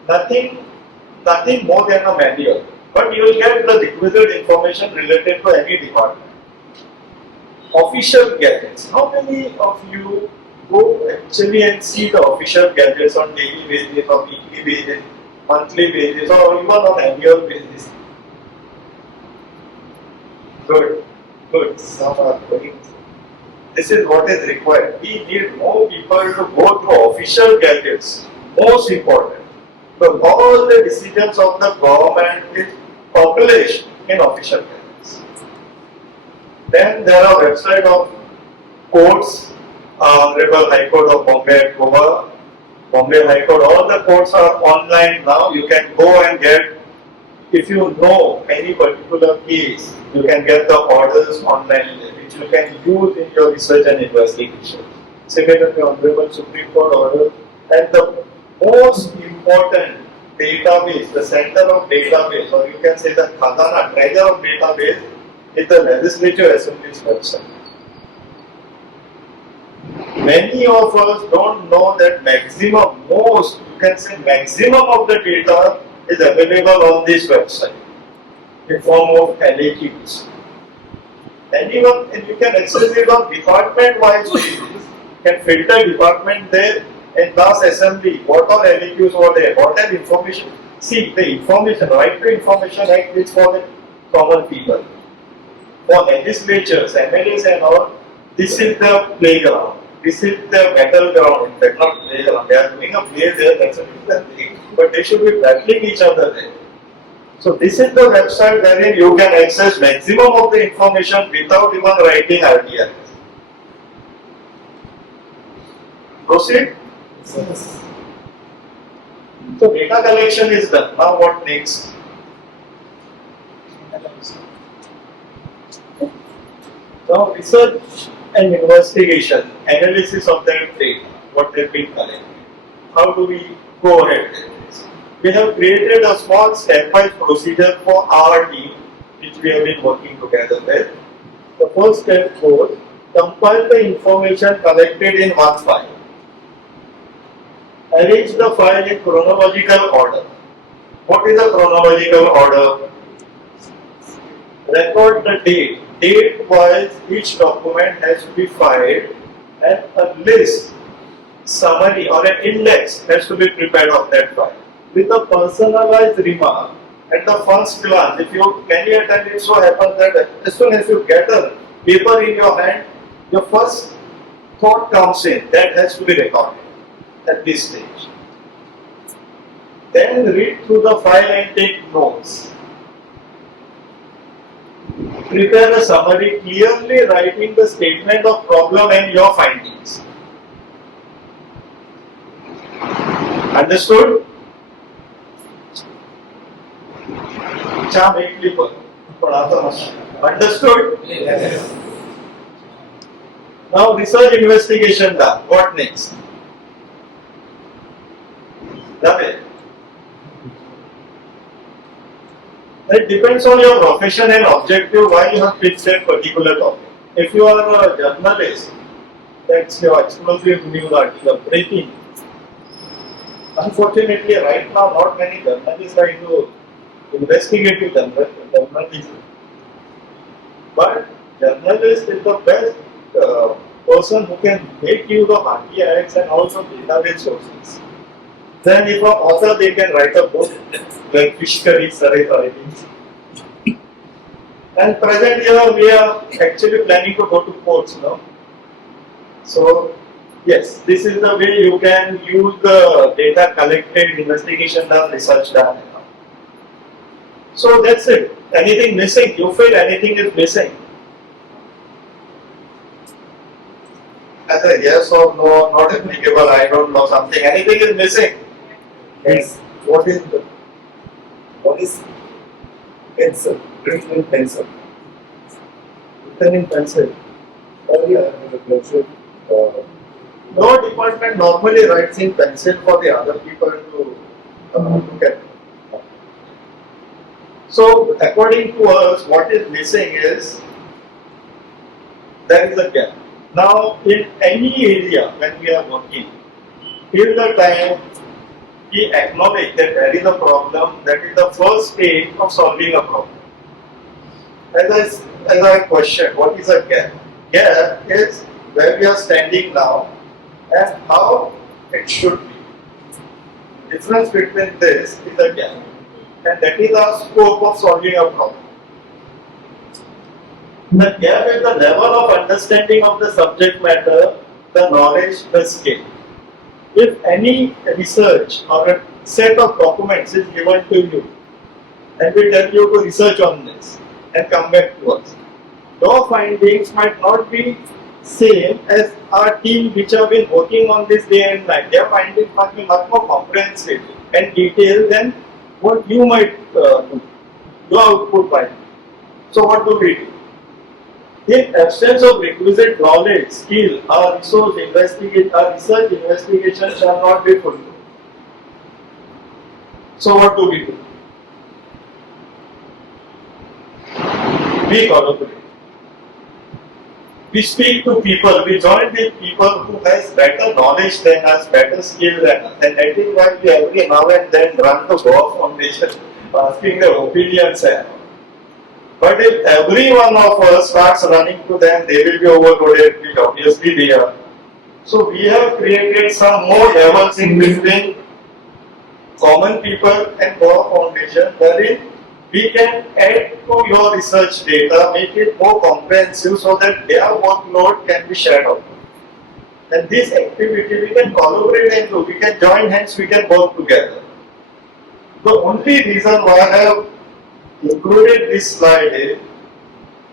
nothing more than a manual. But you will get the requisite information related to any department. Official gadgets. How many of you go actually and see the official gadgets on daily basis or weekly basis, monthly basis or even on annual basis? Good. Some are going. This is what is required. We need more people to go through official gadgets. Most important. So all the decisions of the government is published in official gadgets. Then there are websites of courts, Honorable High Court of Bombay, Goa, Bombay High Court. All the courts are online now. You can go and get, if you know any particular case, you can get the orders online which you can use in your research and investigation. Similarly, Honorable Supreme Court order, and the most important database, the center of database, or you can say the khazana, treasure of database, is the Legislative Assembly's website. Many of us don't know that maximum of the data is available on this website in form of LAQs. And you can access it on department-wise basis. You can filter department there and task assembly. What are LAQs over there? What are information? See, the information, Right to Information Act is for the common people. For legislatures, MLAs and all, this is the playground. This is the battleground. In fact, not playground. They are doing a play there, that's a different thing. But they should be battling each other there. So this is the website wherein you can access maximum of the information without even writing RTI. Proceed. Yes. So data collection is done. Now what next? Now research and investigation, analysis of that data, what they've been collected. How do we go ahead with this? We have created a small step-wise procedure for our team, which we have been working together with. The first step was compile the information collected in one file. Arrange the file in chronological order. What is a chronological order? Record the date. Date-wise, each document has to be filed, and a list, summary, or an index has to be prepared of that file with a personalized remark at the first glance. If you many a time it so happens that as soon as you get a paper in your hand, your first thought comes in, that has to be recorded at this stage. Then read through the file and take notes. Prepare a summary clearly writing the statement of problem and your findings. Understood? Understood? Yes. Now research investigation done. What next? Done it. It depends on your profession and objective why you have picked that particular topic. If you are a journalist, that's your explosive news article, breaking. Unfortunately, right now, not many journalists are into investigative journalism. But journalist is the best person who can make use of RTI Acts and also database sources. Then if an author, they can write a book like fish curry, survey writings. And present year we are actually planning to go to courts now. So yes, this is the way you can use the data collected, investigation done, research done. So that's it. Anything missing? You feel anything is missing? As a yes or no, not applicable, I don't know something. Anything is missing? Yes. What is pencil? Written in pencil. Written in pencil. Earlier, I mentioned No department normally writes in pencil for the other people to look at. So according to us, what is missing is there is a gap. Now in any area when we are working, till the time we acknowledge that there is a problem, that is the first stage of solving a problem. As I questioned, what is a gap? Gap is where we are standing now and how it should be. Difference between this is a gap, and that is our scope of solving a problem. The gap is the level of understanding of the subject matter, the knowledge, the skill. If any research or a set of documents is given to you and we tell you to research on this and come back to us, your findings might not be same as our team which have been working on this day and night. Their findings must be much more comprehensive and detailed than what you might do, your output might be. So what do we do? In absence of requisite knowledge, skill, our research investigation shall not be fulfilled. So what do? We collaborate. We speak to people, we join with people who has better knowledge than us, better skill than us. And that is why we every now and then run the Goa Foundation asking their opinions. But if every one of us starts running to them, they will be overloaded, which obviously they are. So we have created some more levels in between common people and Goa Foundation, wherein we can add to your research data, make it more comprehensive so that their workload can be shared out. And this activity we can collaborate and do, we can join hands, we can work together. The only reason why I have included this slide is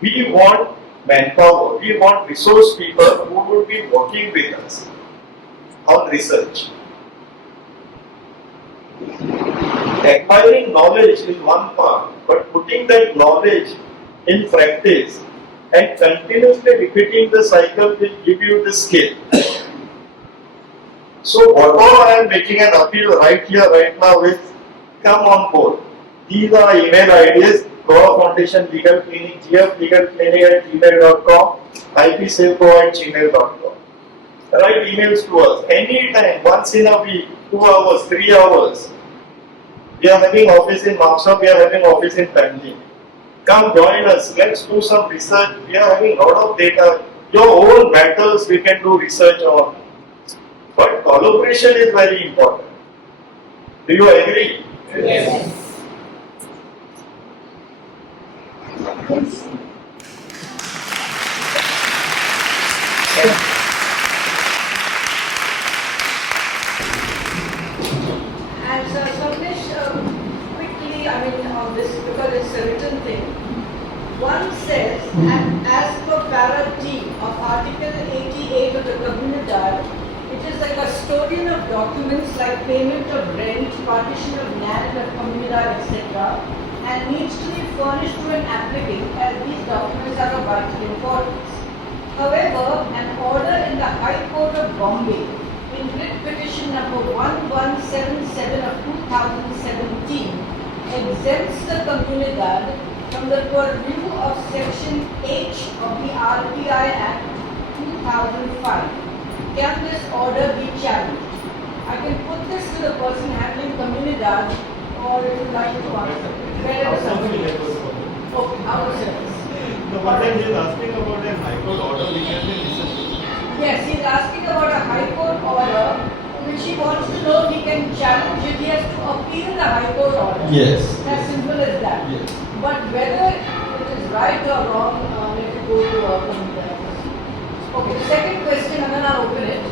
we want manpower, we want resource people who will be working with us on research. Acquiring knowledge is one part, but putting that knowledge in practice and continuously repeating the cycle will give you the skill. So whatever I am making an appeal right here, right now is come on board. These are email IDs, Goa Foundation Legal Clinic, gflegalclinic@gmail.com, ipsafeco@gmail.com. Write emails to us anytime, once in a week, 2 hours, 3 hours. We are having office in Mafia, we are having office in Panji. Come join us, let's do some research. We are having a lot of data. Your own matters we can do research on. But collaboration is very important. Do you agree? Yes. As Swapnesh custodian of documents like payment of rent, partition of land, of comunidad, etc., and needs to be furnished to an applicant as these documents are of vital importance. However, an order in the High Court of Bombay in writ petition number 1177 of 2017 exempts the comunidad from the purview of section H of the RTI Act 2005. Can this order be challenged? I can put this to the person handling comunidad, or if you like to answer. Wherever somebody is. Okay, our service. No, but then he is asking about a high court order which has been issued. Yes, he is asking about a High Court order which he wants to know if he can challenge it. He has to appeal the High Court order. Yes. As simple as that. Yes. But whether it is right or wrong, let it go to comunidad. Okay, second question, and then I'll open it.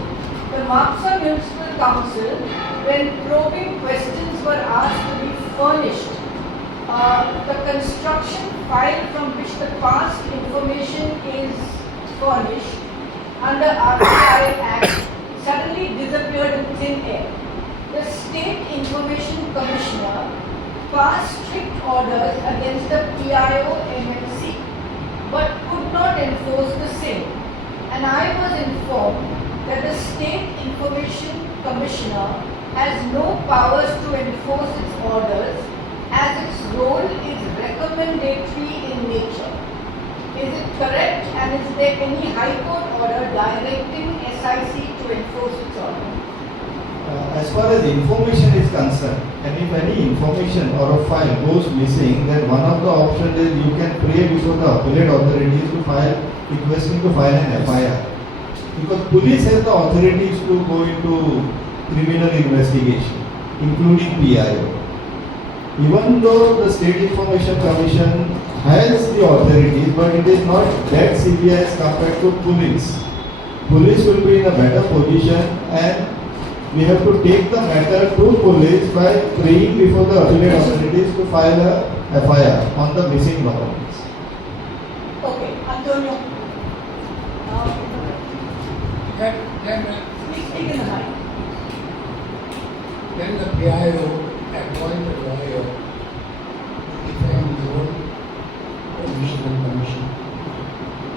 The Mapsa Municipal Council, when probing questions were asked to be furnished, the construction file from which the past information is furnished under RTI Act suddenly disappeared in thin air. The State Information Commissioner passed strict orders against the PIO MNC but could not enforce the same. And I was informed that the State Information Commissioner has no powers to enforce its orders as its role is recommendatory in nature. Is it correct, and is there any High Court order directing SIC to enforce its order? As far as information is concerned, and if any information or a file goes missing, then one of the options is you can pray before the appellate authorities to file, requesting to file an FIR. Because police has the authorities to go into criminal investigation, including PIO. Even though the State Information Commission has the authorities, but it is not that severe as compared to police. Police will be in a better position, and we have to take the matter to police by praying before the appellate authorities to file a FIR on the missing documents. Okay, Antonio. Please speak in the mic. Then the PIO appoint a lawyer to defend his own position and commission.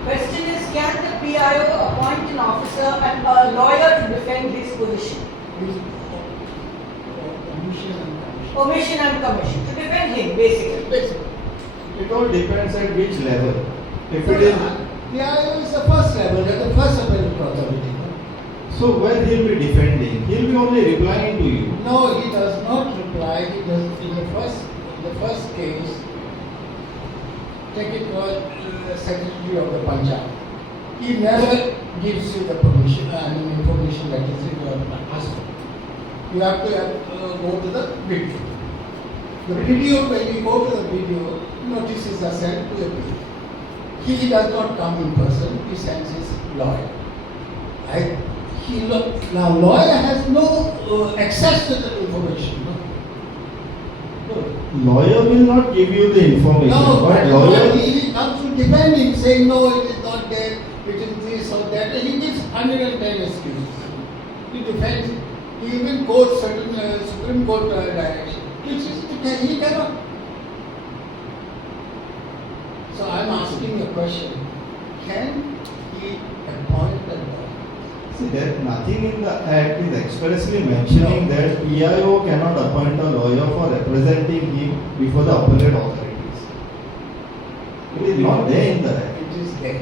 Question is, can the PIO appoint an officer and a lawyer to defend his position? Omission and commission. To defend him, basically. It all depends at which level. If it is PIO is the first level, the first appellate authority. so, where he will be defending, he will be only replying to you. No, he does not reply. He does in the first case. Take it for Secretary of the Punjab. He never gives you the permission, information that is in your husband. You have to go to the video. The video, when you go to the video, notices are sent to a video. He does not come in person, he sends his lawyer. Now, lawyer has no access to the information. Lawyer will not give you the information. No, but but lawyer he comes to defend him, saying, no, it is not there, it is this or that. He gives 110 excuses. He defends, he even quotes certain Supreme Court direction, which is, he cannot. So I am asking a question. Can he appoint a lawyer? See, there is nothing in the Act is expressly mentioning that PIO cannot appoint a lawyer for representing him before the appellate authorities. It is not there in the Act. It is there.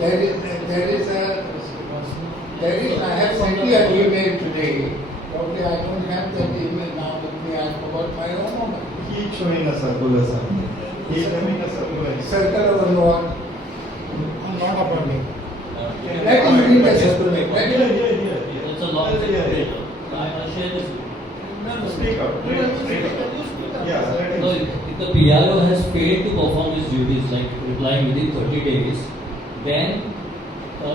There is a circular. I have sent you an email today. Probably I don't have that email now with me. I forgot my own number. He is showing a circular something. He is having a circular. Circular or what? Not a problem. Let him read the circular. Let him It's a long circular. I'll share this. Speak up. Yeah, let him No, speak. if the PIO has failed to perform his duties, like replying within 30 days, then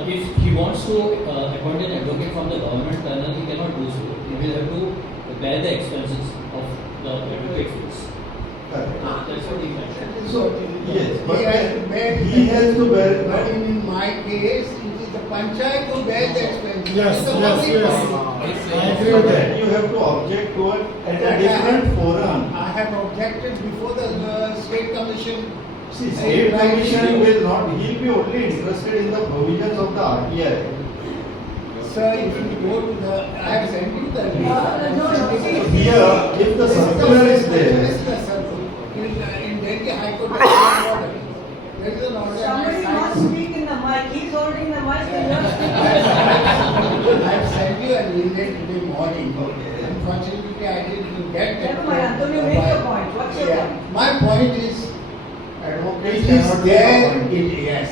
if he wants to appoint an advocate from the government panel, he cannot do so. He will have to bear the expenses of the advocate fees. That's what he mentioned. So, yes, but he has to bear. he has to bear. But in my case, it is the panchayat will bear the expense. Yes, It's a yes, public yes. body. I agree with that. You have to object to it at a different forum. I have objected before the state commission. See, state commission will not, he'll be only interested in the provisions of the RTI. Sir, if you go to the, I have sent you the link. no, see. Here, if the circular is there, This is the circle. In Delhi High Court, there is an order. There is an order. Somebody and I must signed- speak in the mic. He's holding the mic and you're speaking. I have sent you an email today morning. Unfortunately, I didn't get that. Never mind, Antonio, make your point. What's your Yeah. point? My point is, advocates it is cannot be there, appointed. yes.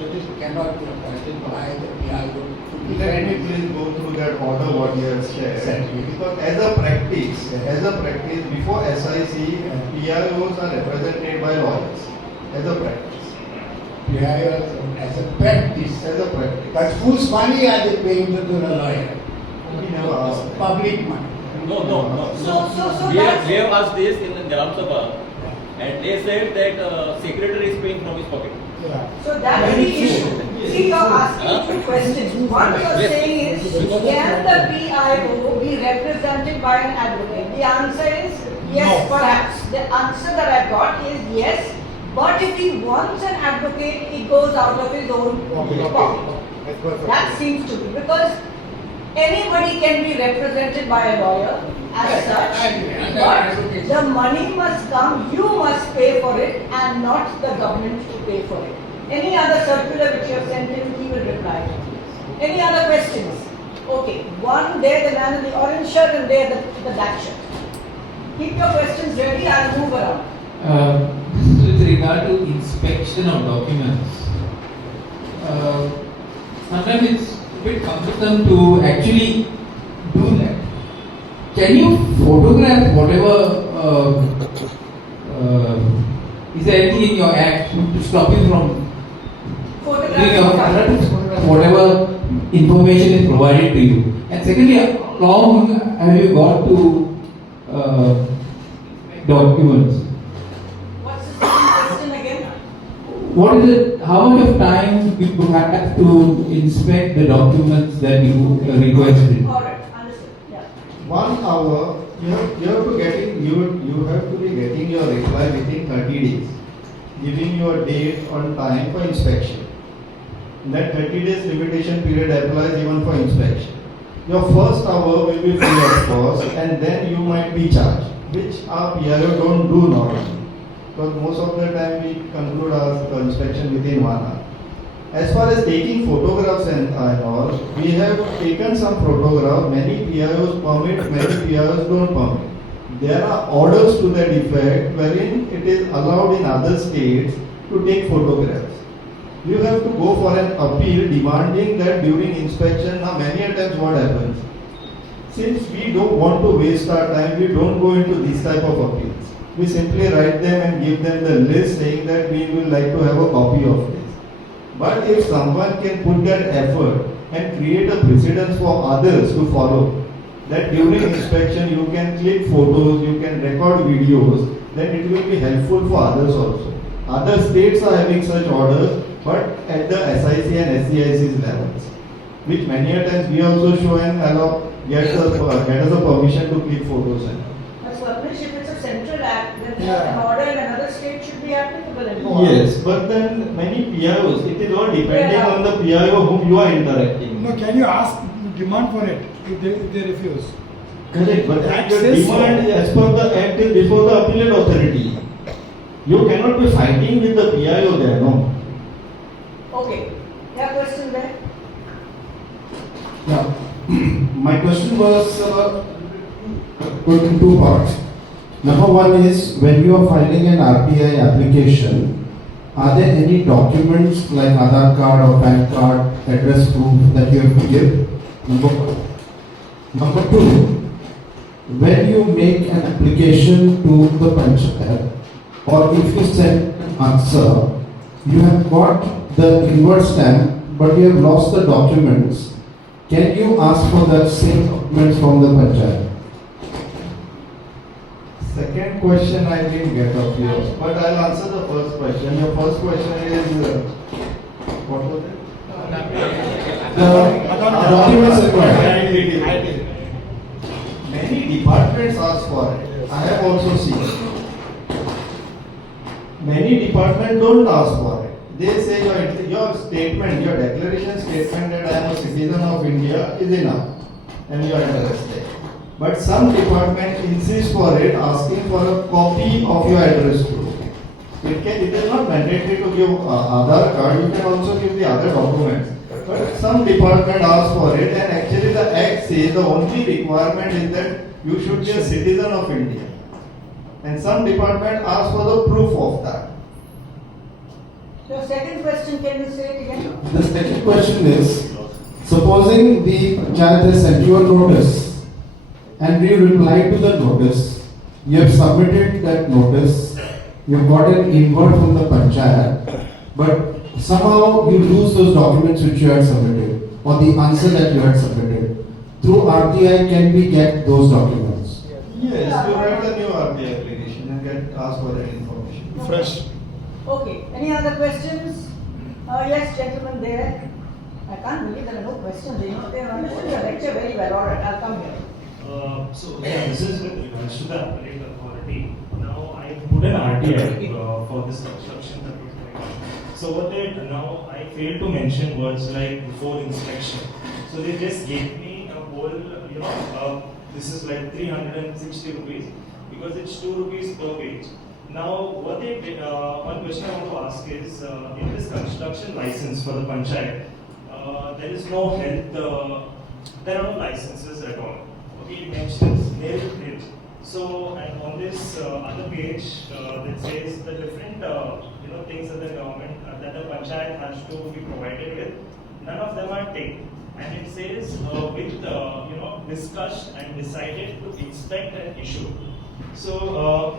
It cannot be appointed by the PIO to Let me defend. please go through that order what you have shared. Exactly. Because as a practice, before SIC, PIOs are represented by lawyers. As a practice. PIO as a practice. As a practice. But whose money are they paying to the lawyer? We never asked. Public money. No. So We that's. have asked this in the Gram Sabha, and they said that secretary is paying from his pocket. Yeah. So that's the issue. See, you're asking two questions. One you're Yes. saying is, can the PIO be represented by an advocate? The answer is yes, perhaps. The answer that I've got is yes, but if he wants an advocate, he goes out of his own pocket. That seems to be, because anybody can be represented by a lawyer as Yes, such, I agree. but the money must come, you must pay for it and not the government to pay for it. Any other circular which you have sent him, he will reply to. Any other questions? Okay, one there, the man in the orange shirt, and there the black shirt. Keep your questions ready, I'll move around. This is with regard to inspection of documents. Sometimes it's a bit cumbersome to actually do that. Can you photograph whatever? Is there anything in your act to stop you from doing your photograph whatever information is provided to you? And secondly, how long have you got to documents? What's the second question again? What is it? How much of time you have to inspect the documents that you requested? Alright, understood, yeah. 1 hour, you have to be getting your reply within 30 days, giving your date on time for inspection. That 30 days limitation period applies even for inspection. Your first hour will be free of cost, and then you might be charged, which our PIO don't do normally. Because most of the time we conclude our inspection within 1 hour. As far as taking photographs and all, we have taken some photographs. Many PIOs permit, many PIOs don't permit. There are orders to that effect wherein it is allowed in other states to take photographs. You have to go for an appeal demanding that during inspection. Now many a times what happens? Since we don't want to waste our time, we don't go into this type of appeals. We simply write them and give them the list saying that we will like to have a copy of this. But if someone can put that effort and create a precedence for others to follow, that during inspection you can click photos, you can record videos, then it will be helpful for others also. Other states are having such orders, but at the SIC and SCIC's levels, which many a times we also show and allow, get us a permission to click photos. But Swapnesh, if it's a central act, then an order in another state should be applicable in Goa. Yes, but then many PIOs, it is all depending on the PIO whom you are interacting. No, can you ask, demand for it if they refuse? Correct, but Act your says demand so. as per the act is before the appellate authority. You cannot be fighting with the PIO there, no? Okay, yeah, question there? Yeah. My question was put in two parts. Number one is, when you are filing an RTI application, are there any documents like Aadhaar card or PAN card, address proof that you have to give? Number one. Number two, when you make an application to the panchayat, or if you send an answer, you have got the inward stamp, but you have lost the documents. Can you ask for that same documents from the panchayat? Second question I didn't get of yours, but I'll answer the first question. Your first question is, what was it? The documents required. Many departments ask for it. I have also seen. Many departments don't ask for it. They say your statement, your declaration statement that I am a citizen of India is enough, and you are arrested. But some department insists for it, asking for a copy of your address proof. It is not mandatory to give Aadhaar card. You can also give the other documents. But some department asks for it, and actually the Act says the only requirement is that you should be a citizen of India. And some department asks for the proof of that. Your second question, can you say it again? The second question is, supposing the panchayat has sent you a notice and you reply to the notice, you have submitted that notice, you have got an invert from the panchayat, but somehow you lose those documents which you had submitted or the answer that you had submitted. Through RTI, can we get those documents? Yes, you write a new RTI application and get asked for that information. Fresh. Okay, any other questions? Yes, gentlemen there. I can't believe there are no questions. They understood your lecture very well. All right, I'll come here. This is with regards to the appellate authority. Now, I put an RTI for this construction that was going on. So what they now I failed to mention words like before inspection. So they just gave me a whole, this is like 360 rupees because it's 2 rupees per page. Now, what they did, one question I want to ask is, in this construction license for the panchayat, there is no health, there are no licenses at all. Okay, it mentions nil it. So, and on this other page, that says the different, things that the government, that the panchayat has to be provided with, none of them are taken. And it says, with, discussed and decided to inspect and issue. So,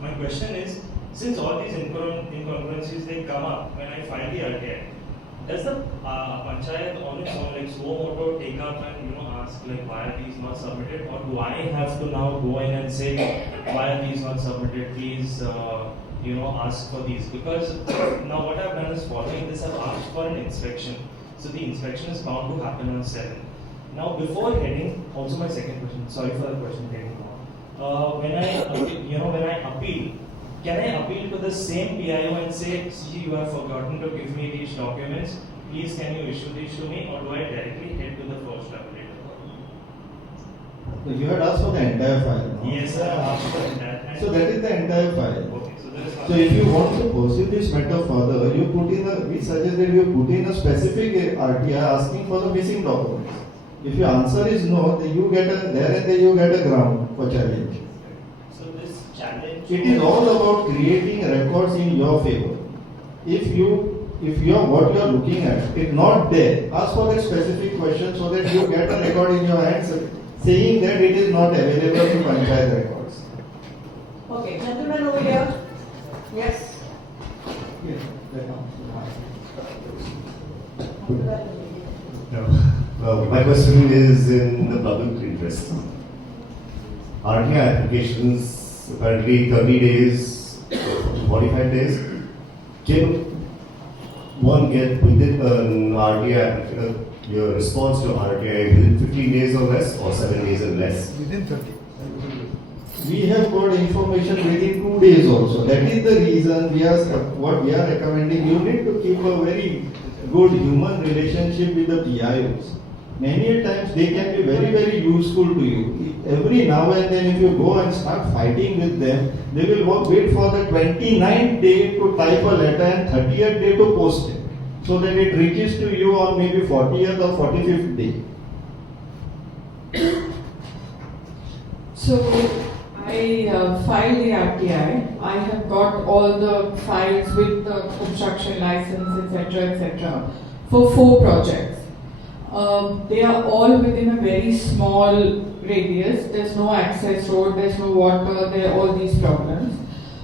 my question is, since all these incongruencies they come up when I file the RTI, does the panchayat on its own, like suo moto, take up and ask like why are these not submitted, or do I have to now go in and say why are these not submitted? Please, ask for these, because now what I've done is following this, I've asked for an inspection. So the inspection is bound to happen on 7. Now before heading, also my second question. Sorry for the question getting long. When I appeal, can I appeal to the same PIO and say, see, you have forgotten to give me these documents, please can you issue these to me, or do I directly head to the first appellate? You had asked for the entire file, no? Yes, I have asked for the entire. So that is the entire file. Okay, so there is So if you want to pursue this matter further, we suggested you put in a specific RTI asking for the missing documents. If your answer is no, then you get a ground for challenge. So this challenge. It is all about creating records in your favor. If what you are looking at is not there, ask for a specific question so that you get a record in your hands saying that it is not available to panchayat records. Okay, gentlemen over here. Yes. Yes, my question is in the public interest. RTI applications, apparently 30 days, 45 days. Can one get within an RTI, your response to RTI within 15 days or less, or 7 days or less? Within 30. We have got information within 2 days also. That is the reason what we are recommending. You need to keep a very good human relationship with the PIOs. Many times they can be very, very useful to you. Every now and then if you go and start fighting with them, they will wait for the 29th day to type a letter and 30th day to post it, so that it reaches to you on maybe 40th or 45th day. So I filed the RTI. I have got all the files with the construction license, etc., for 4 projects. They are all within a very small radius. There's no access road, there's no water, there are all these problems.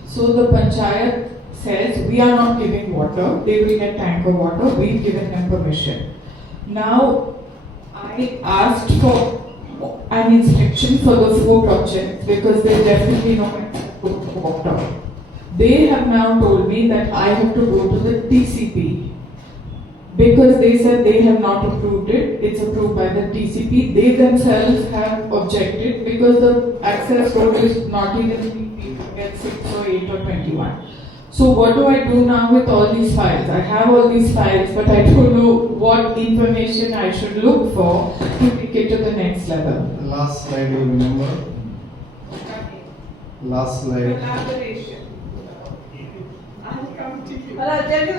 So the panchayat says we are not giving water, they will get tanker water, we've given them permission. Now I asked for an inspection for the 4 projects because there's definitely no access to water. They have now told me that I have to go to the TCP. because they said they have not approved it. It's approved by the TCP. They themselves have objected because the access code is not even get 6 or 8 or 21. So what do I do now with all these files? I have all these files, but I don't know what information I should look for to take it to the next level. Last slide, you remember? Last slide. Collaboration. Well, I'll tell you,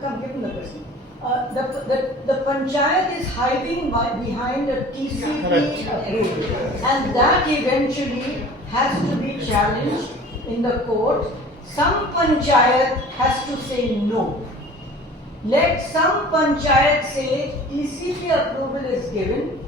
come give me the person. The panchayat is hiding behind a TCP rule, and that eventually has to be challenged in the court. Some panchayat has to say no. Let some panchayat say TCP approval is given.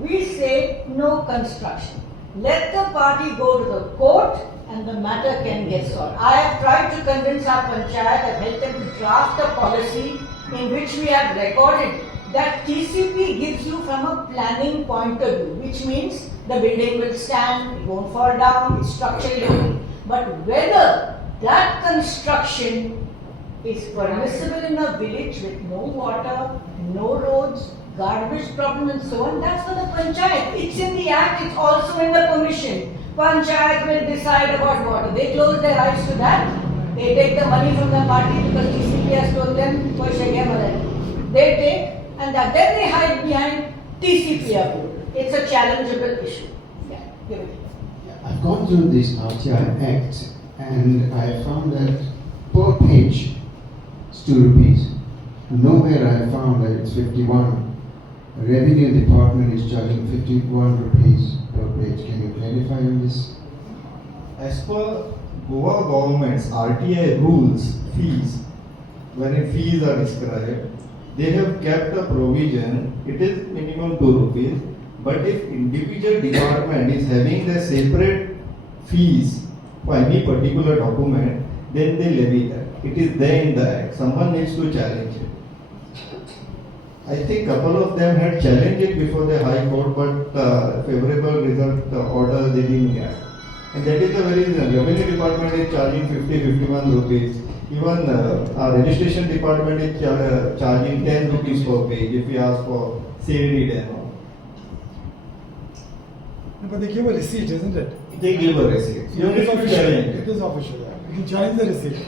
We say no construction. Let the party go to the court and the matter can get solved. I have tried to convince our panchayat, I've helped them to draft a policy in which we have recorded that TCP gives you from a planning point of view, which means the building will stand, it won't fall down, it's structurally. But whether that construction is permissible in a village with no water, no roads, garbage problem and so on, that's for the panchayat. It's in the act, it's also in the permission. Panchayat will decide about water. They close their eyes to that. They take the money from the party because TCP has told them, they take, and then they hide behind TCP approval. It's a challengeable issue. Yeah, give it. I've gone through this RTI Act and I found that per page it's 2 rupees. Nowhere I found that it's 51. Revenue department is charging 51 rupees per page. Can you clarify on this? As per Goa government's RTI rules, fees, wherein fees are described, they have kept a provision, it is minimum 2 rupees, but if individual department is having their separate fees for any particular document, then they levy that. It is there in the act. Someone needs to challenge it. I think couple of them had challenged it before the High Court, but favorable result order they didn't get. And that is the very reason. Revenue department is charging 51 rupees. Even our registration department is charging 10 rupees per page if we ask for CAD demo. But they give a receipt, isn't it? They give a receipt. You It is need to official. challenge It is official. You can challenge the receipt.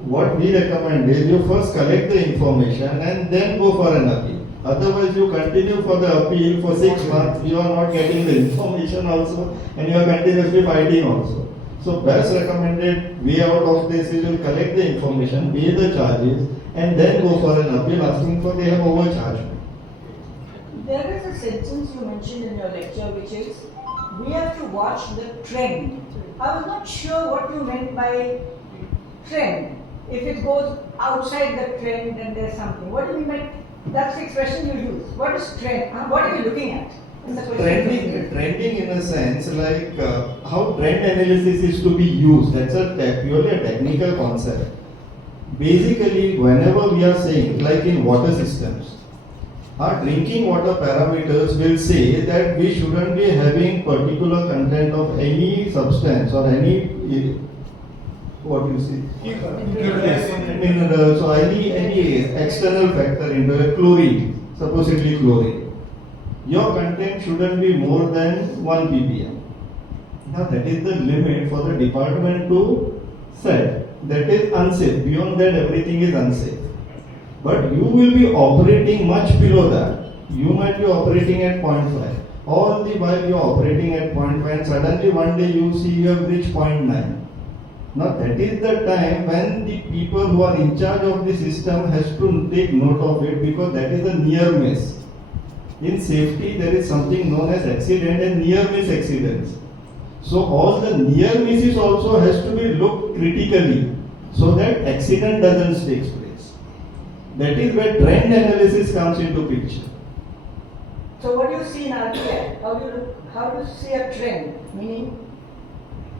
What we recommend is you first collect the information and then go for an appeal. Otherwise, you continue for the appeal for 6 months, you are not getting the information also, and you are continuously fighting also. So, best recommended way out of this is you collect the information, pay the charges, and then go for an appeal asking for they have overcharged. There is a sentence you mentioned in your lecture which is, we have to watch the trend. I was not sure what you meant by trend. If it goes outside the trend, then there's something. What do you mean by, that's the expression you use. What is trend? What are you looking at? Trending in a sense like how trend analysis is to be used. That's purely a technical concept. Basically, whenever we are saying, like in water systems, our drinking water parameters will say that we shouldn't be having particular content of any substance or any what you see minerals or any external factor into a chlorine, supposedly chlorine. Your content shouldn't be more than 1 ppm. Now that is the limit for the department to set. That is unsafe. Beyond that, everything is unsafe. But you will be operating much below that. You might be operating at 0.5. All the while you are operating at 0.5 and suddenly one day you see you have reached 0.9. Now that is the time when the people who are in charge of the system has to take note of it, because that is a near miss. In safety there is something known as accident and near miss accidents. So all the near misses also has to be looked critically so that accident doesn't take place. That is where trend analysis comes into picture. So what do you see in RTI? How do you see a trend? Meaning?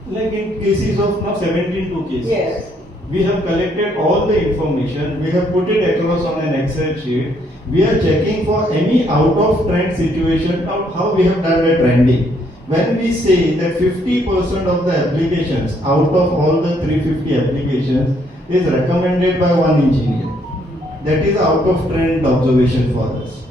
Like in cases of now 17 cases. Yes. We have collected all the information, we have put it across on an Excel sheet. We are checking for any out of trend situation, how we have done the trending. When we say that 50% of the applications out of all the 350 applications is recommended by one engineer, that is out of trend observation for us.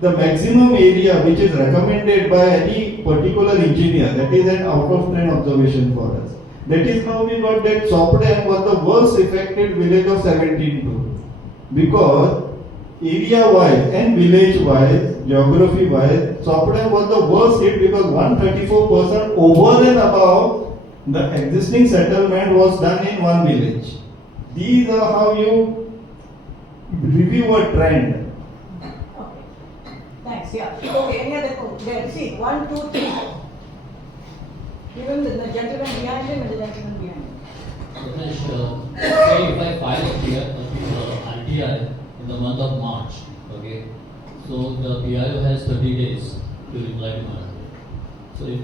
The maximum area which is recommended by any particular engineer, that is an out of trend observation for us. That is how we got that Swapnesh was the worst affected village of 17-2. Because area wise and village wise, geography wise, Swapnesh was the worst hit because 134% over and above the existing settlement was done in one village. These are how you review a trend. Thanks, yeah. Okay, any other quote? There, see, 1, 2, 3. Even the gentleman behind him and the gentleman behind him. Swapnesh, say if I file a RTI in the month of March, okay, so the PIO has 30 days to reply to my appeal. So if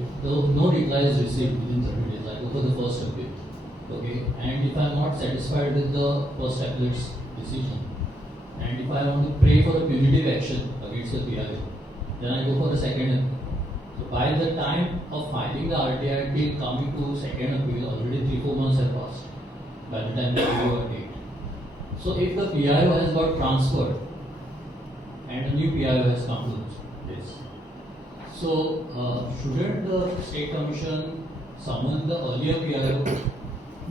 no reply is received within 30 days, I go for the first appeal, okay, and if I am not satisfied with the first appealate's decision, and if I want to pray for a punitive action against the PIO, then I go for the second appeal. So by the time of filing the RTI till coming to second appeal, already 3-4 months have passed by the time the PIO are date. So if the PIO has got transferred and a new PIO has come to this, so shouldn't the State Commission summon the earlier PIO?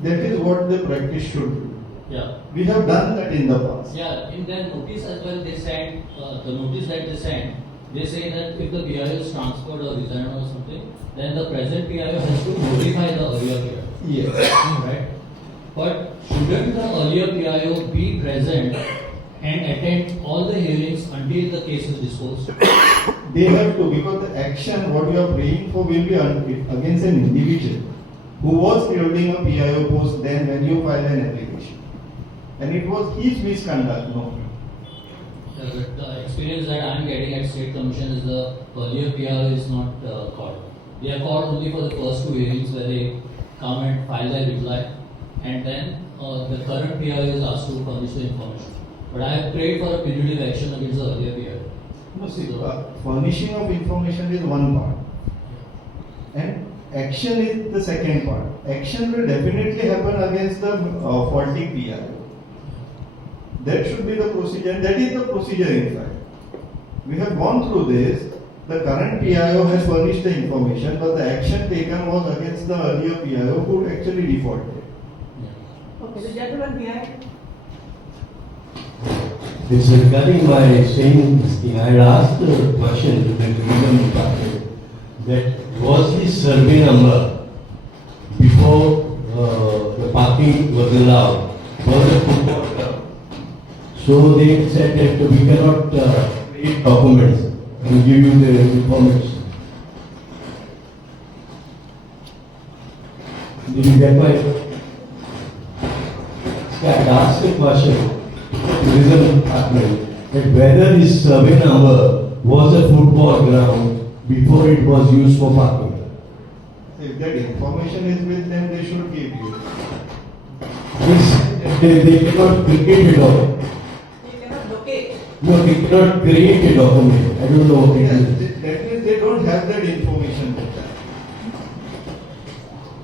That is what the practice should do. Yeah. We have done that in the past. Yeah, in their notice as well, they sent the notice that they sent. They say that if the PIO is transferred or resigned or something, then the present PIO has to notify the earlier PIO. Yes. Right? But shouldn't the earlier PIO be present and attend all the hearings until the case is disposed? They have to, because the action what you are praying for will be against an individual who was holding a PIO post then when you file an application. And it was his misconduct, no. The experience that I am getting at State Commission is the earlier PIO is not called. They are called only for the first 2 hearings where they come and file their reply, and then the current PIO is asked to furnish the information. But I have prayed for a punitive action against the earlier PIO. No, see, furnishing of information is one part, and action is the second part. Action will definitely happen against the faulty PIO. That should be the procedure, and that is the procedure in fact. We have gone through this. The current PIO has furnished the information, but the action taken was against the earlier PIO who actually defaulted. Okay, the gentleman behind. It's regarding my saying this thing. I had asked the question to the tourism department that was the survey number before the parking was allowed was a football club. So they said that we cannot create documents and give you the information. Did you get my? I had asked the question tourism department that whether this survey number was a football ground before it was used for parking. If that information is with them, they should give you. They cannot create a document. They cannot locate. No, they cannot create a document. I don't know what it is. That means they don't have that information with them.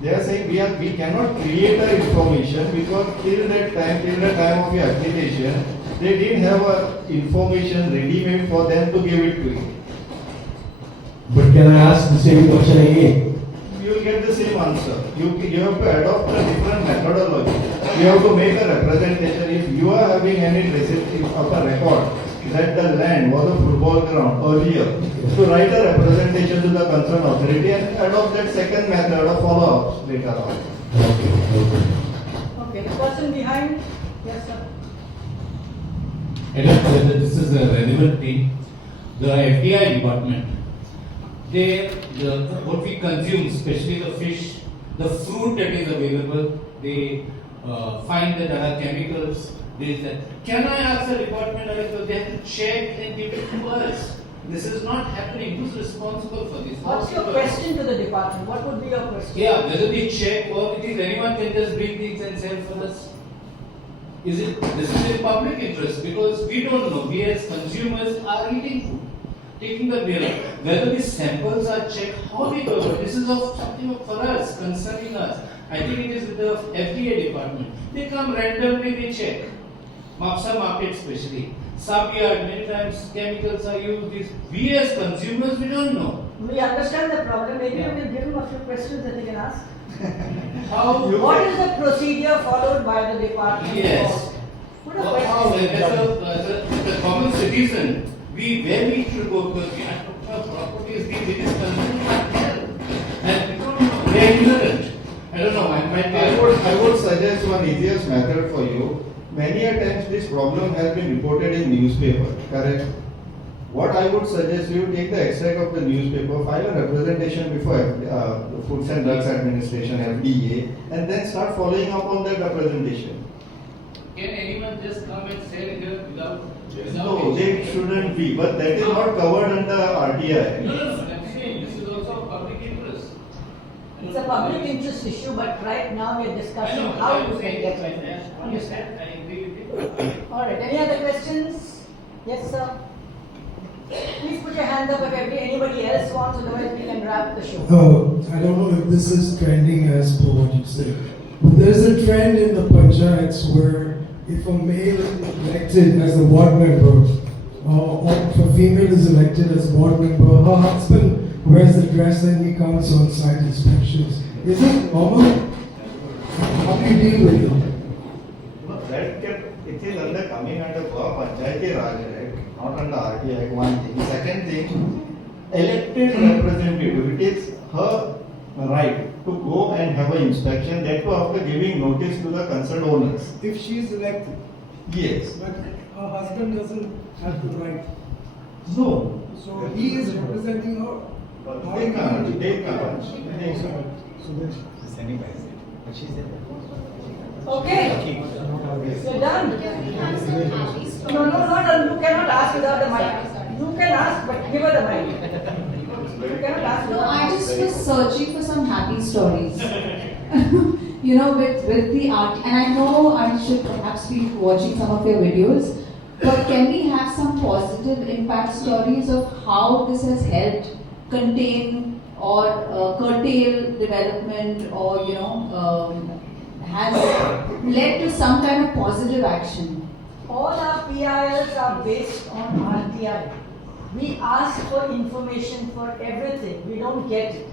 They are saying we cannot create the information because till the time of your application, they didn't have a information ready-made for them to give it to you. But can I ask the same question again? You will get the same answer. You have to adopt a different methodology. You have to make a representation. If you are having any traces of a record that the land was a football ground earlier, to write a representation to the concerned authority and adopt that second method of follow-ups later on. Okay, the person behind. Yes, sir. I don't know whether this is a relevant thing. The FDI department, what we consume, especially the fish, the fruit that is available, they find that there are chemicals. Can I ask the department also, they have to check and give it to us? This is not happening. Who's responsible for this? What's your question to the department? What would be your question? Yeah, whether we check or it is anyone can just bring things and sell for us. This is in public interest because we don't know. We as consumers are eating food, taking the bill. Whether these samples are checked, how we do it. This is of something for us, concerning us. I think it is with the FDA department. They come randomly, they check. mafia market especially. Subyard, many times chemicals are used. We as consumers, we don't know. We understand the problem. Maybe you will give him a few questions that he can ask. What is the procedure followed by the department? Yes. Put a question. As a common citizen, where we should go, because we have properties, it is consumed by health. And we don't know, we are ignorant. I don't know, I would suggest one easiest method for you. Many a times this problem has been reported in newspaper, correct? What I would suggest you take the extract of the newspaper, file a representation before the Foods and Drugs Administration (FDA), and then start following up on that representation. Can anyone just come and sell here without? No, they shouldn't be, but that is not covered under RTI. No, I'm saying this is also a public interest. It's a public interest issue, but right now we are discussing how you can get it. Understand? I agree with you. All right. Any other questions? Yes, sir. Please put your hand up if anybody else wants, otherwise we can wrap the show. I don't know if this is trending as per what you said, but there's a trend in the panchayats where if a male is elected as a ward member, or if a female is elected as a ward member, her husband wears the dress and he comes on site inspections. Is it normal? How do you deal with it? It is coming under Panchayati Raj Act, not under RTI Act, one thing. Second thing, elected representative, it is her right to go and have an inspection, that too after giving notice to the concerned owners. If she is elected, Yes. but her husband doesn't have the right, No. so he is representing her. They can't. So that's Okay. You're done. No, not you cannot ask without the mic. You can ask, but give her the mic. You cannot ask No, without I the mic. just was searching for some happy stories. With the art, and I know I should perhaps be watching some of your videos, but can we have some positive impact stories of how this has helped contain or curtail development, or has led to some kind of positive action? All our PILs are based on RTI. We ask for information for everything. We don't get it.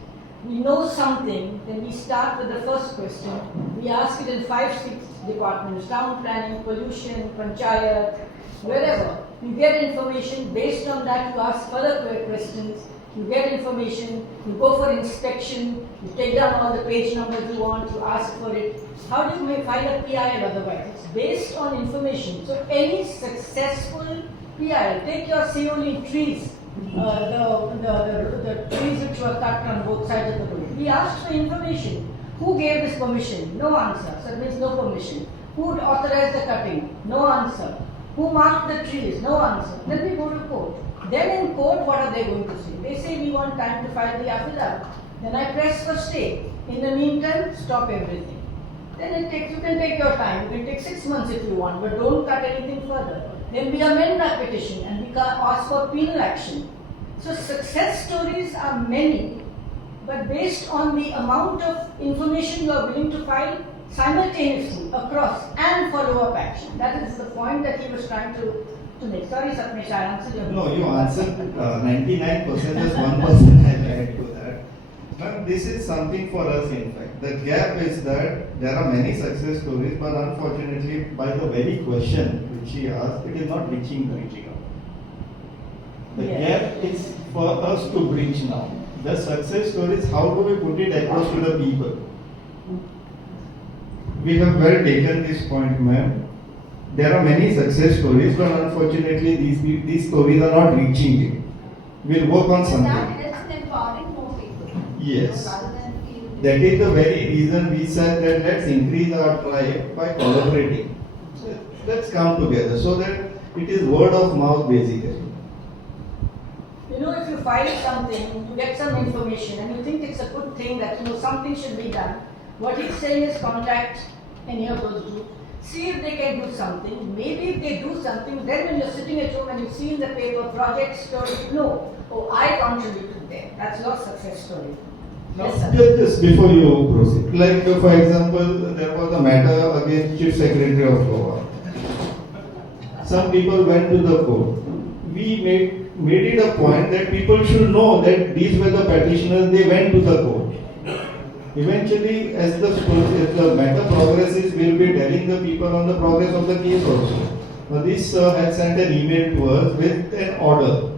We know something, then we start with the first question. We ask it in 5-6 departments: town planning, pollution, panchayat, wherever. You get information. Based on that, you ask further questions. You get information. You go for inspection. You take down all the page numbers you want. You ask for it. How do you file a PIL otherwise? It's based on information. So any successful PIL, take your Seoli trees, the trees which were cut on both sides of the road. We asked for information. Who gave this permission? No answer. So it means no permission. Who authorized the cutting? No answer. Who marked the trees? No answer. Then we go to court. Then in court, what are they going to say? They say we want time to file the affidavit. Then I press for stay. In the meantime, stop everything. Then you can take your time. You can take 6 months if you want, but don't cut anything further. Then we amend our petition and we ask for penal action. So success stories are many, but based on the amount of information you are willing to file simultaneously across and follow-up action. That is the point that he was trying to make. Sorry, Swapnesh, I answered your question. No, you answered 99%, just 1% I add to that. But this is something for us, in fact. The gap is that there are many success stories, but unfortunately, by the very question which he asked, it is not reaching out. The gap is for us to bridge now. The success stories, how do we put it across to the people? We have well taken this point, ma'am. There are many success stories, but unfortunately, these stories are not reaching it. We'll work on something. That helps in empowering more people. Yes. Rather than feeling. That is the very reason we said that let's increase our tribe by collaborating. So let's come together so that it is word of mouth basically. If you file something, you get some information and you think it's a good thing that something should be done. What he's saying is contact any of those groups. See if they can do something. Maybe if they do something, then when you're sitting at home and you see in the paper project story, I contributed there. That's your success story. Yes, sir. Just before you proceed, like for example, there was a matter against Chief Secretary of Goa. some people went to the court. We made it a point that people should know that these were the petitioners, they went to the court. Eventually, as the matter progresses, we will be telling the people on the progress of the case also. Now, this has sent an email to us with an order.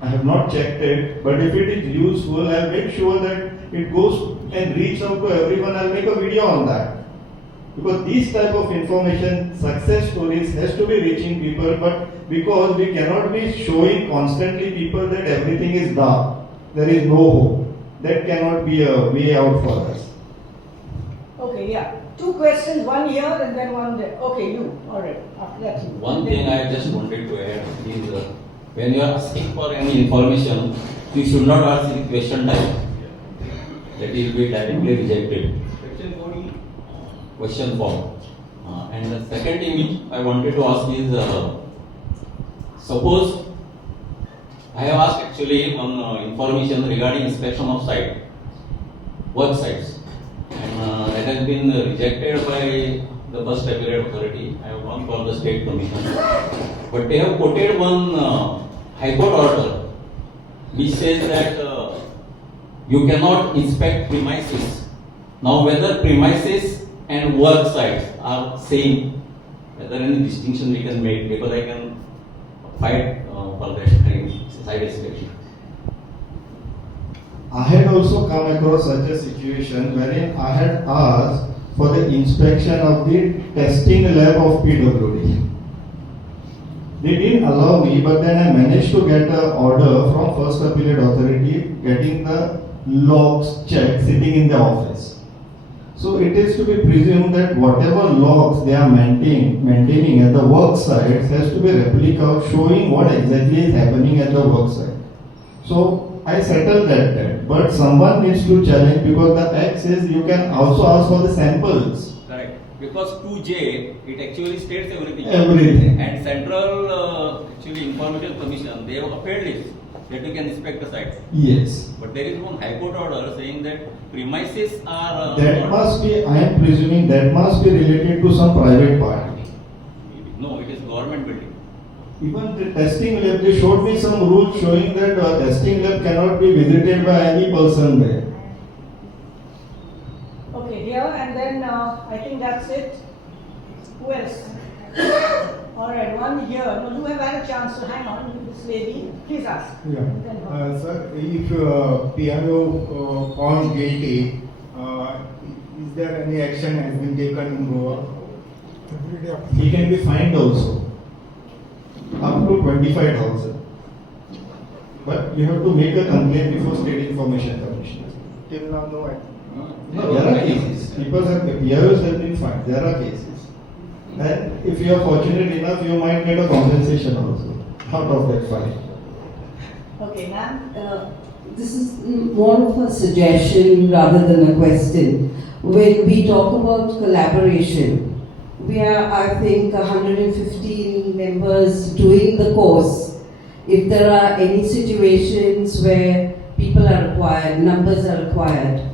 I have not checked it, but if it is useful, I'll make sure that it goes and reach out to everyone. I'll make a video on that. Because these type of information, success stories has to be reaching people, but because we cannot be showing constantly people that everything is dark, there is no hope. That cannot be a way out for us. Okay, yeah. Two questions, one here and then one there. Okay, you. All right. After that, you. One thing I just wanted to add is when you are asking for any information, you should not ask in question type. That will be directly rejected. Question form. And the second thing which I wanted to ask is, suppose I have asked actually on information regarding inspection of site, work sites, and that has been rejected by the first appellate authority. I have gone for the state commission, but they have quoted one high court order which says that you cannot inspect premises. Now, whether premises and work sites are same, whether any distinction we can make, because I can fight for that site inspection. I had also come across such a situation wherein I had asked for the inspection of the testing lab of PWD. They didn't allow me, but then I managed to get an order from First Appellate Authority getting the logs checked sitting in the office. So it is to be presumed that whatever logs they are maintaining at the work sites has to be replica showing what exactly is happening at the work site. So I settled that debt, but someone needs to challenge because the Act says you can also ask for the samples. Correct. Because 2J, it actually states everything. Everything. And Central actually Information Commission, they have upheld this, that you can inspect the site. Yes. But there is one High Court order saying that premises are. That must be, I am presuming that must be related to some private party. No, it is government building. Even the testing lab, they showed me some rules showing that testing lab cannot be visited by any person there. Okay, here and then I think that's it. Who else? All right, one here. No, you have had a chance to hang on with this lady. Please ask. Yeah. Sir, if PIO found guilty, is there any action has been taken in Goa? He can be fined also, up to 25,000. But you have to make a complaint before State Information Commission. Till now, no action. No, there are cases. People have, PIOs have been fined. There are cases. And if you are fortunate enough, you might get a compensation also out of that fine. Okay, ma'am. This is more of a suggestion rather than a question. When we talk about collaboration, we are, I think, 115 members doing the course. If there are any situations where people are required, numbers are required,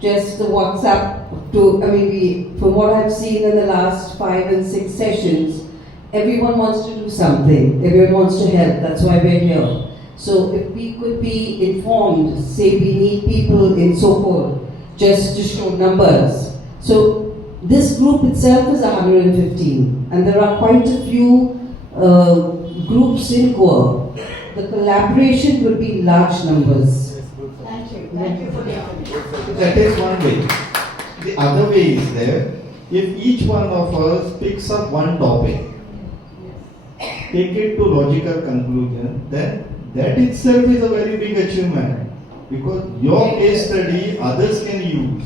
just the WhatsApp from what I've seen in the last 5 and 6 sessions, everyone wants to do something, everyone wants to help, that's why we're here. So if we could be informed, say we need people in Sopor, just to show numbers. So this group itself is 115, and there are quite a few groups in Goa. The collaboration would be large numbers. Thank you. Thank you for the information. That is one way. The other way is there, if each one of us picks up one topic, take it to logical conclusion, then that itself is a very big achievement. Because your case study others can use.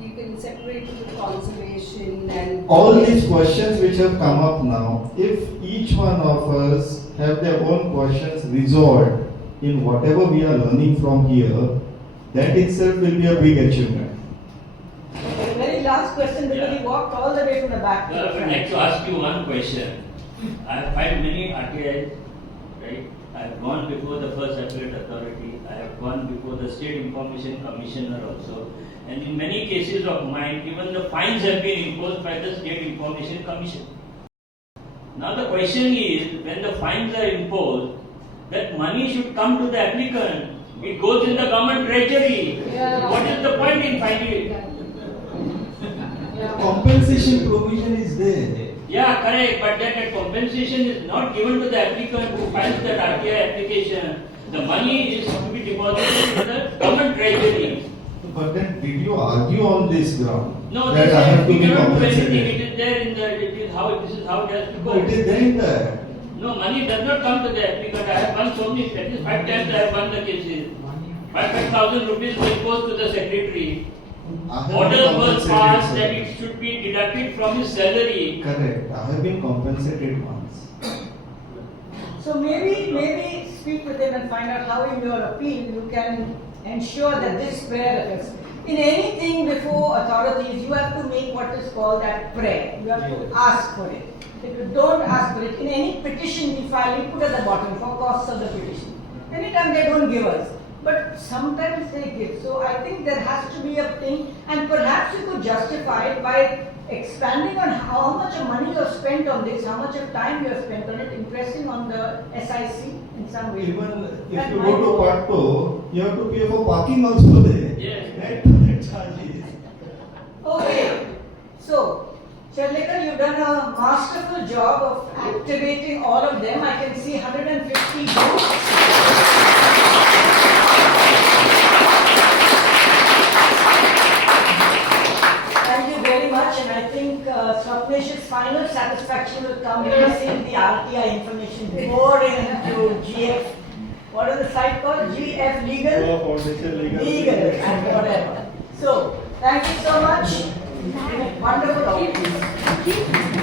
You can separate it with conservation and All these questions which have come up now, if each one of us have their own questions resolved in whatever we are learning from here, that itself will be a big achievement. Okay, very last question because he walked all the way from the back. Well, I would like to ask you one question. I have filed many RTIs, right? I have gone before the First Appellate Authority. I have gone before the State Information Commissioner also. And in many cases of mine, even the fines have been imposed by the State Information Commission. Now the question is, when the fines are imposed, that money should come to the applicant. It goes in the government treasury. Yeah. What is the point in fining? Compensation provision is there. Yeah, correct. But that compensation is not given to the applicant who files that RTI application. The money is to be deposited in the government treasury. But then did you argue on this ground? No, that this I have is, to we be cannot do anything. compensated? It is there in the. This is how it has to go. It is there in there. No, money does not come to the applicant. I have won so many, at least 5 times I have won the cases. 5,000 rupees was imposed to the secretary. Order was passed that it should be deducted from his salary. Correct. I have been compensated once. So maybe speak with him and find out how in your appeal you can ensure that this prayer affects. In anything before authorities, you have to make what is called that prayer. You have to ask for it. If you don't ask for it, in any petition we file, we put at the bottom for costs of the petition. Anytime they don't give us, but sometimes they give. So I think there has to be a thing, and perhaps you could justify it by expanding on how much of money you have spent on this, how much of time you have spent on it, impressing on the SIC in some way. Even if That you might go to work. part 2, you have to pay for parking also there. Yes. That charges. Okay, so Sherlekar, you've done a masterful job of activating all of them. I can see 150 groups. Thank you very much, and I think Swapnesh's final satisfaction will come when he sees the RTI information pour into GF. What is the site called? GF Legal? Legal and whatever. So, thank you so much. Wonderful.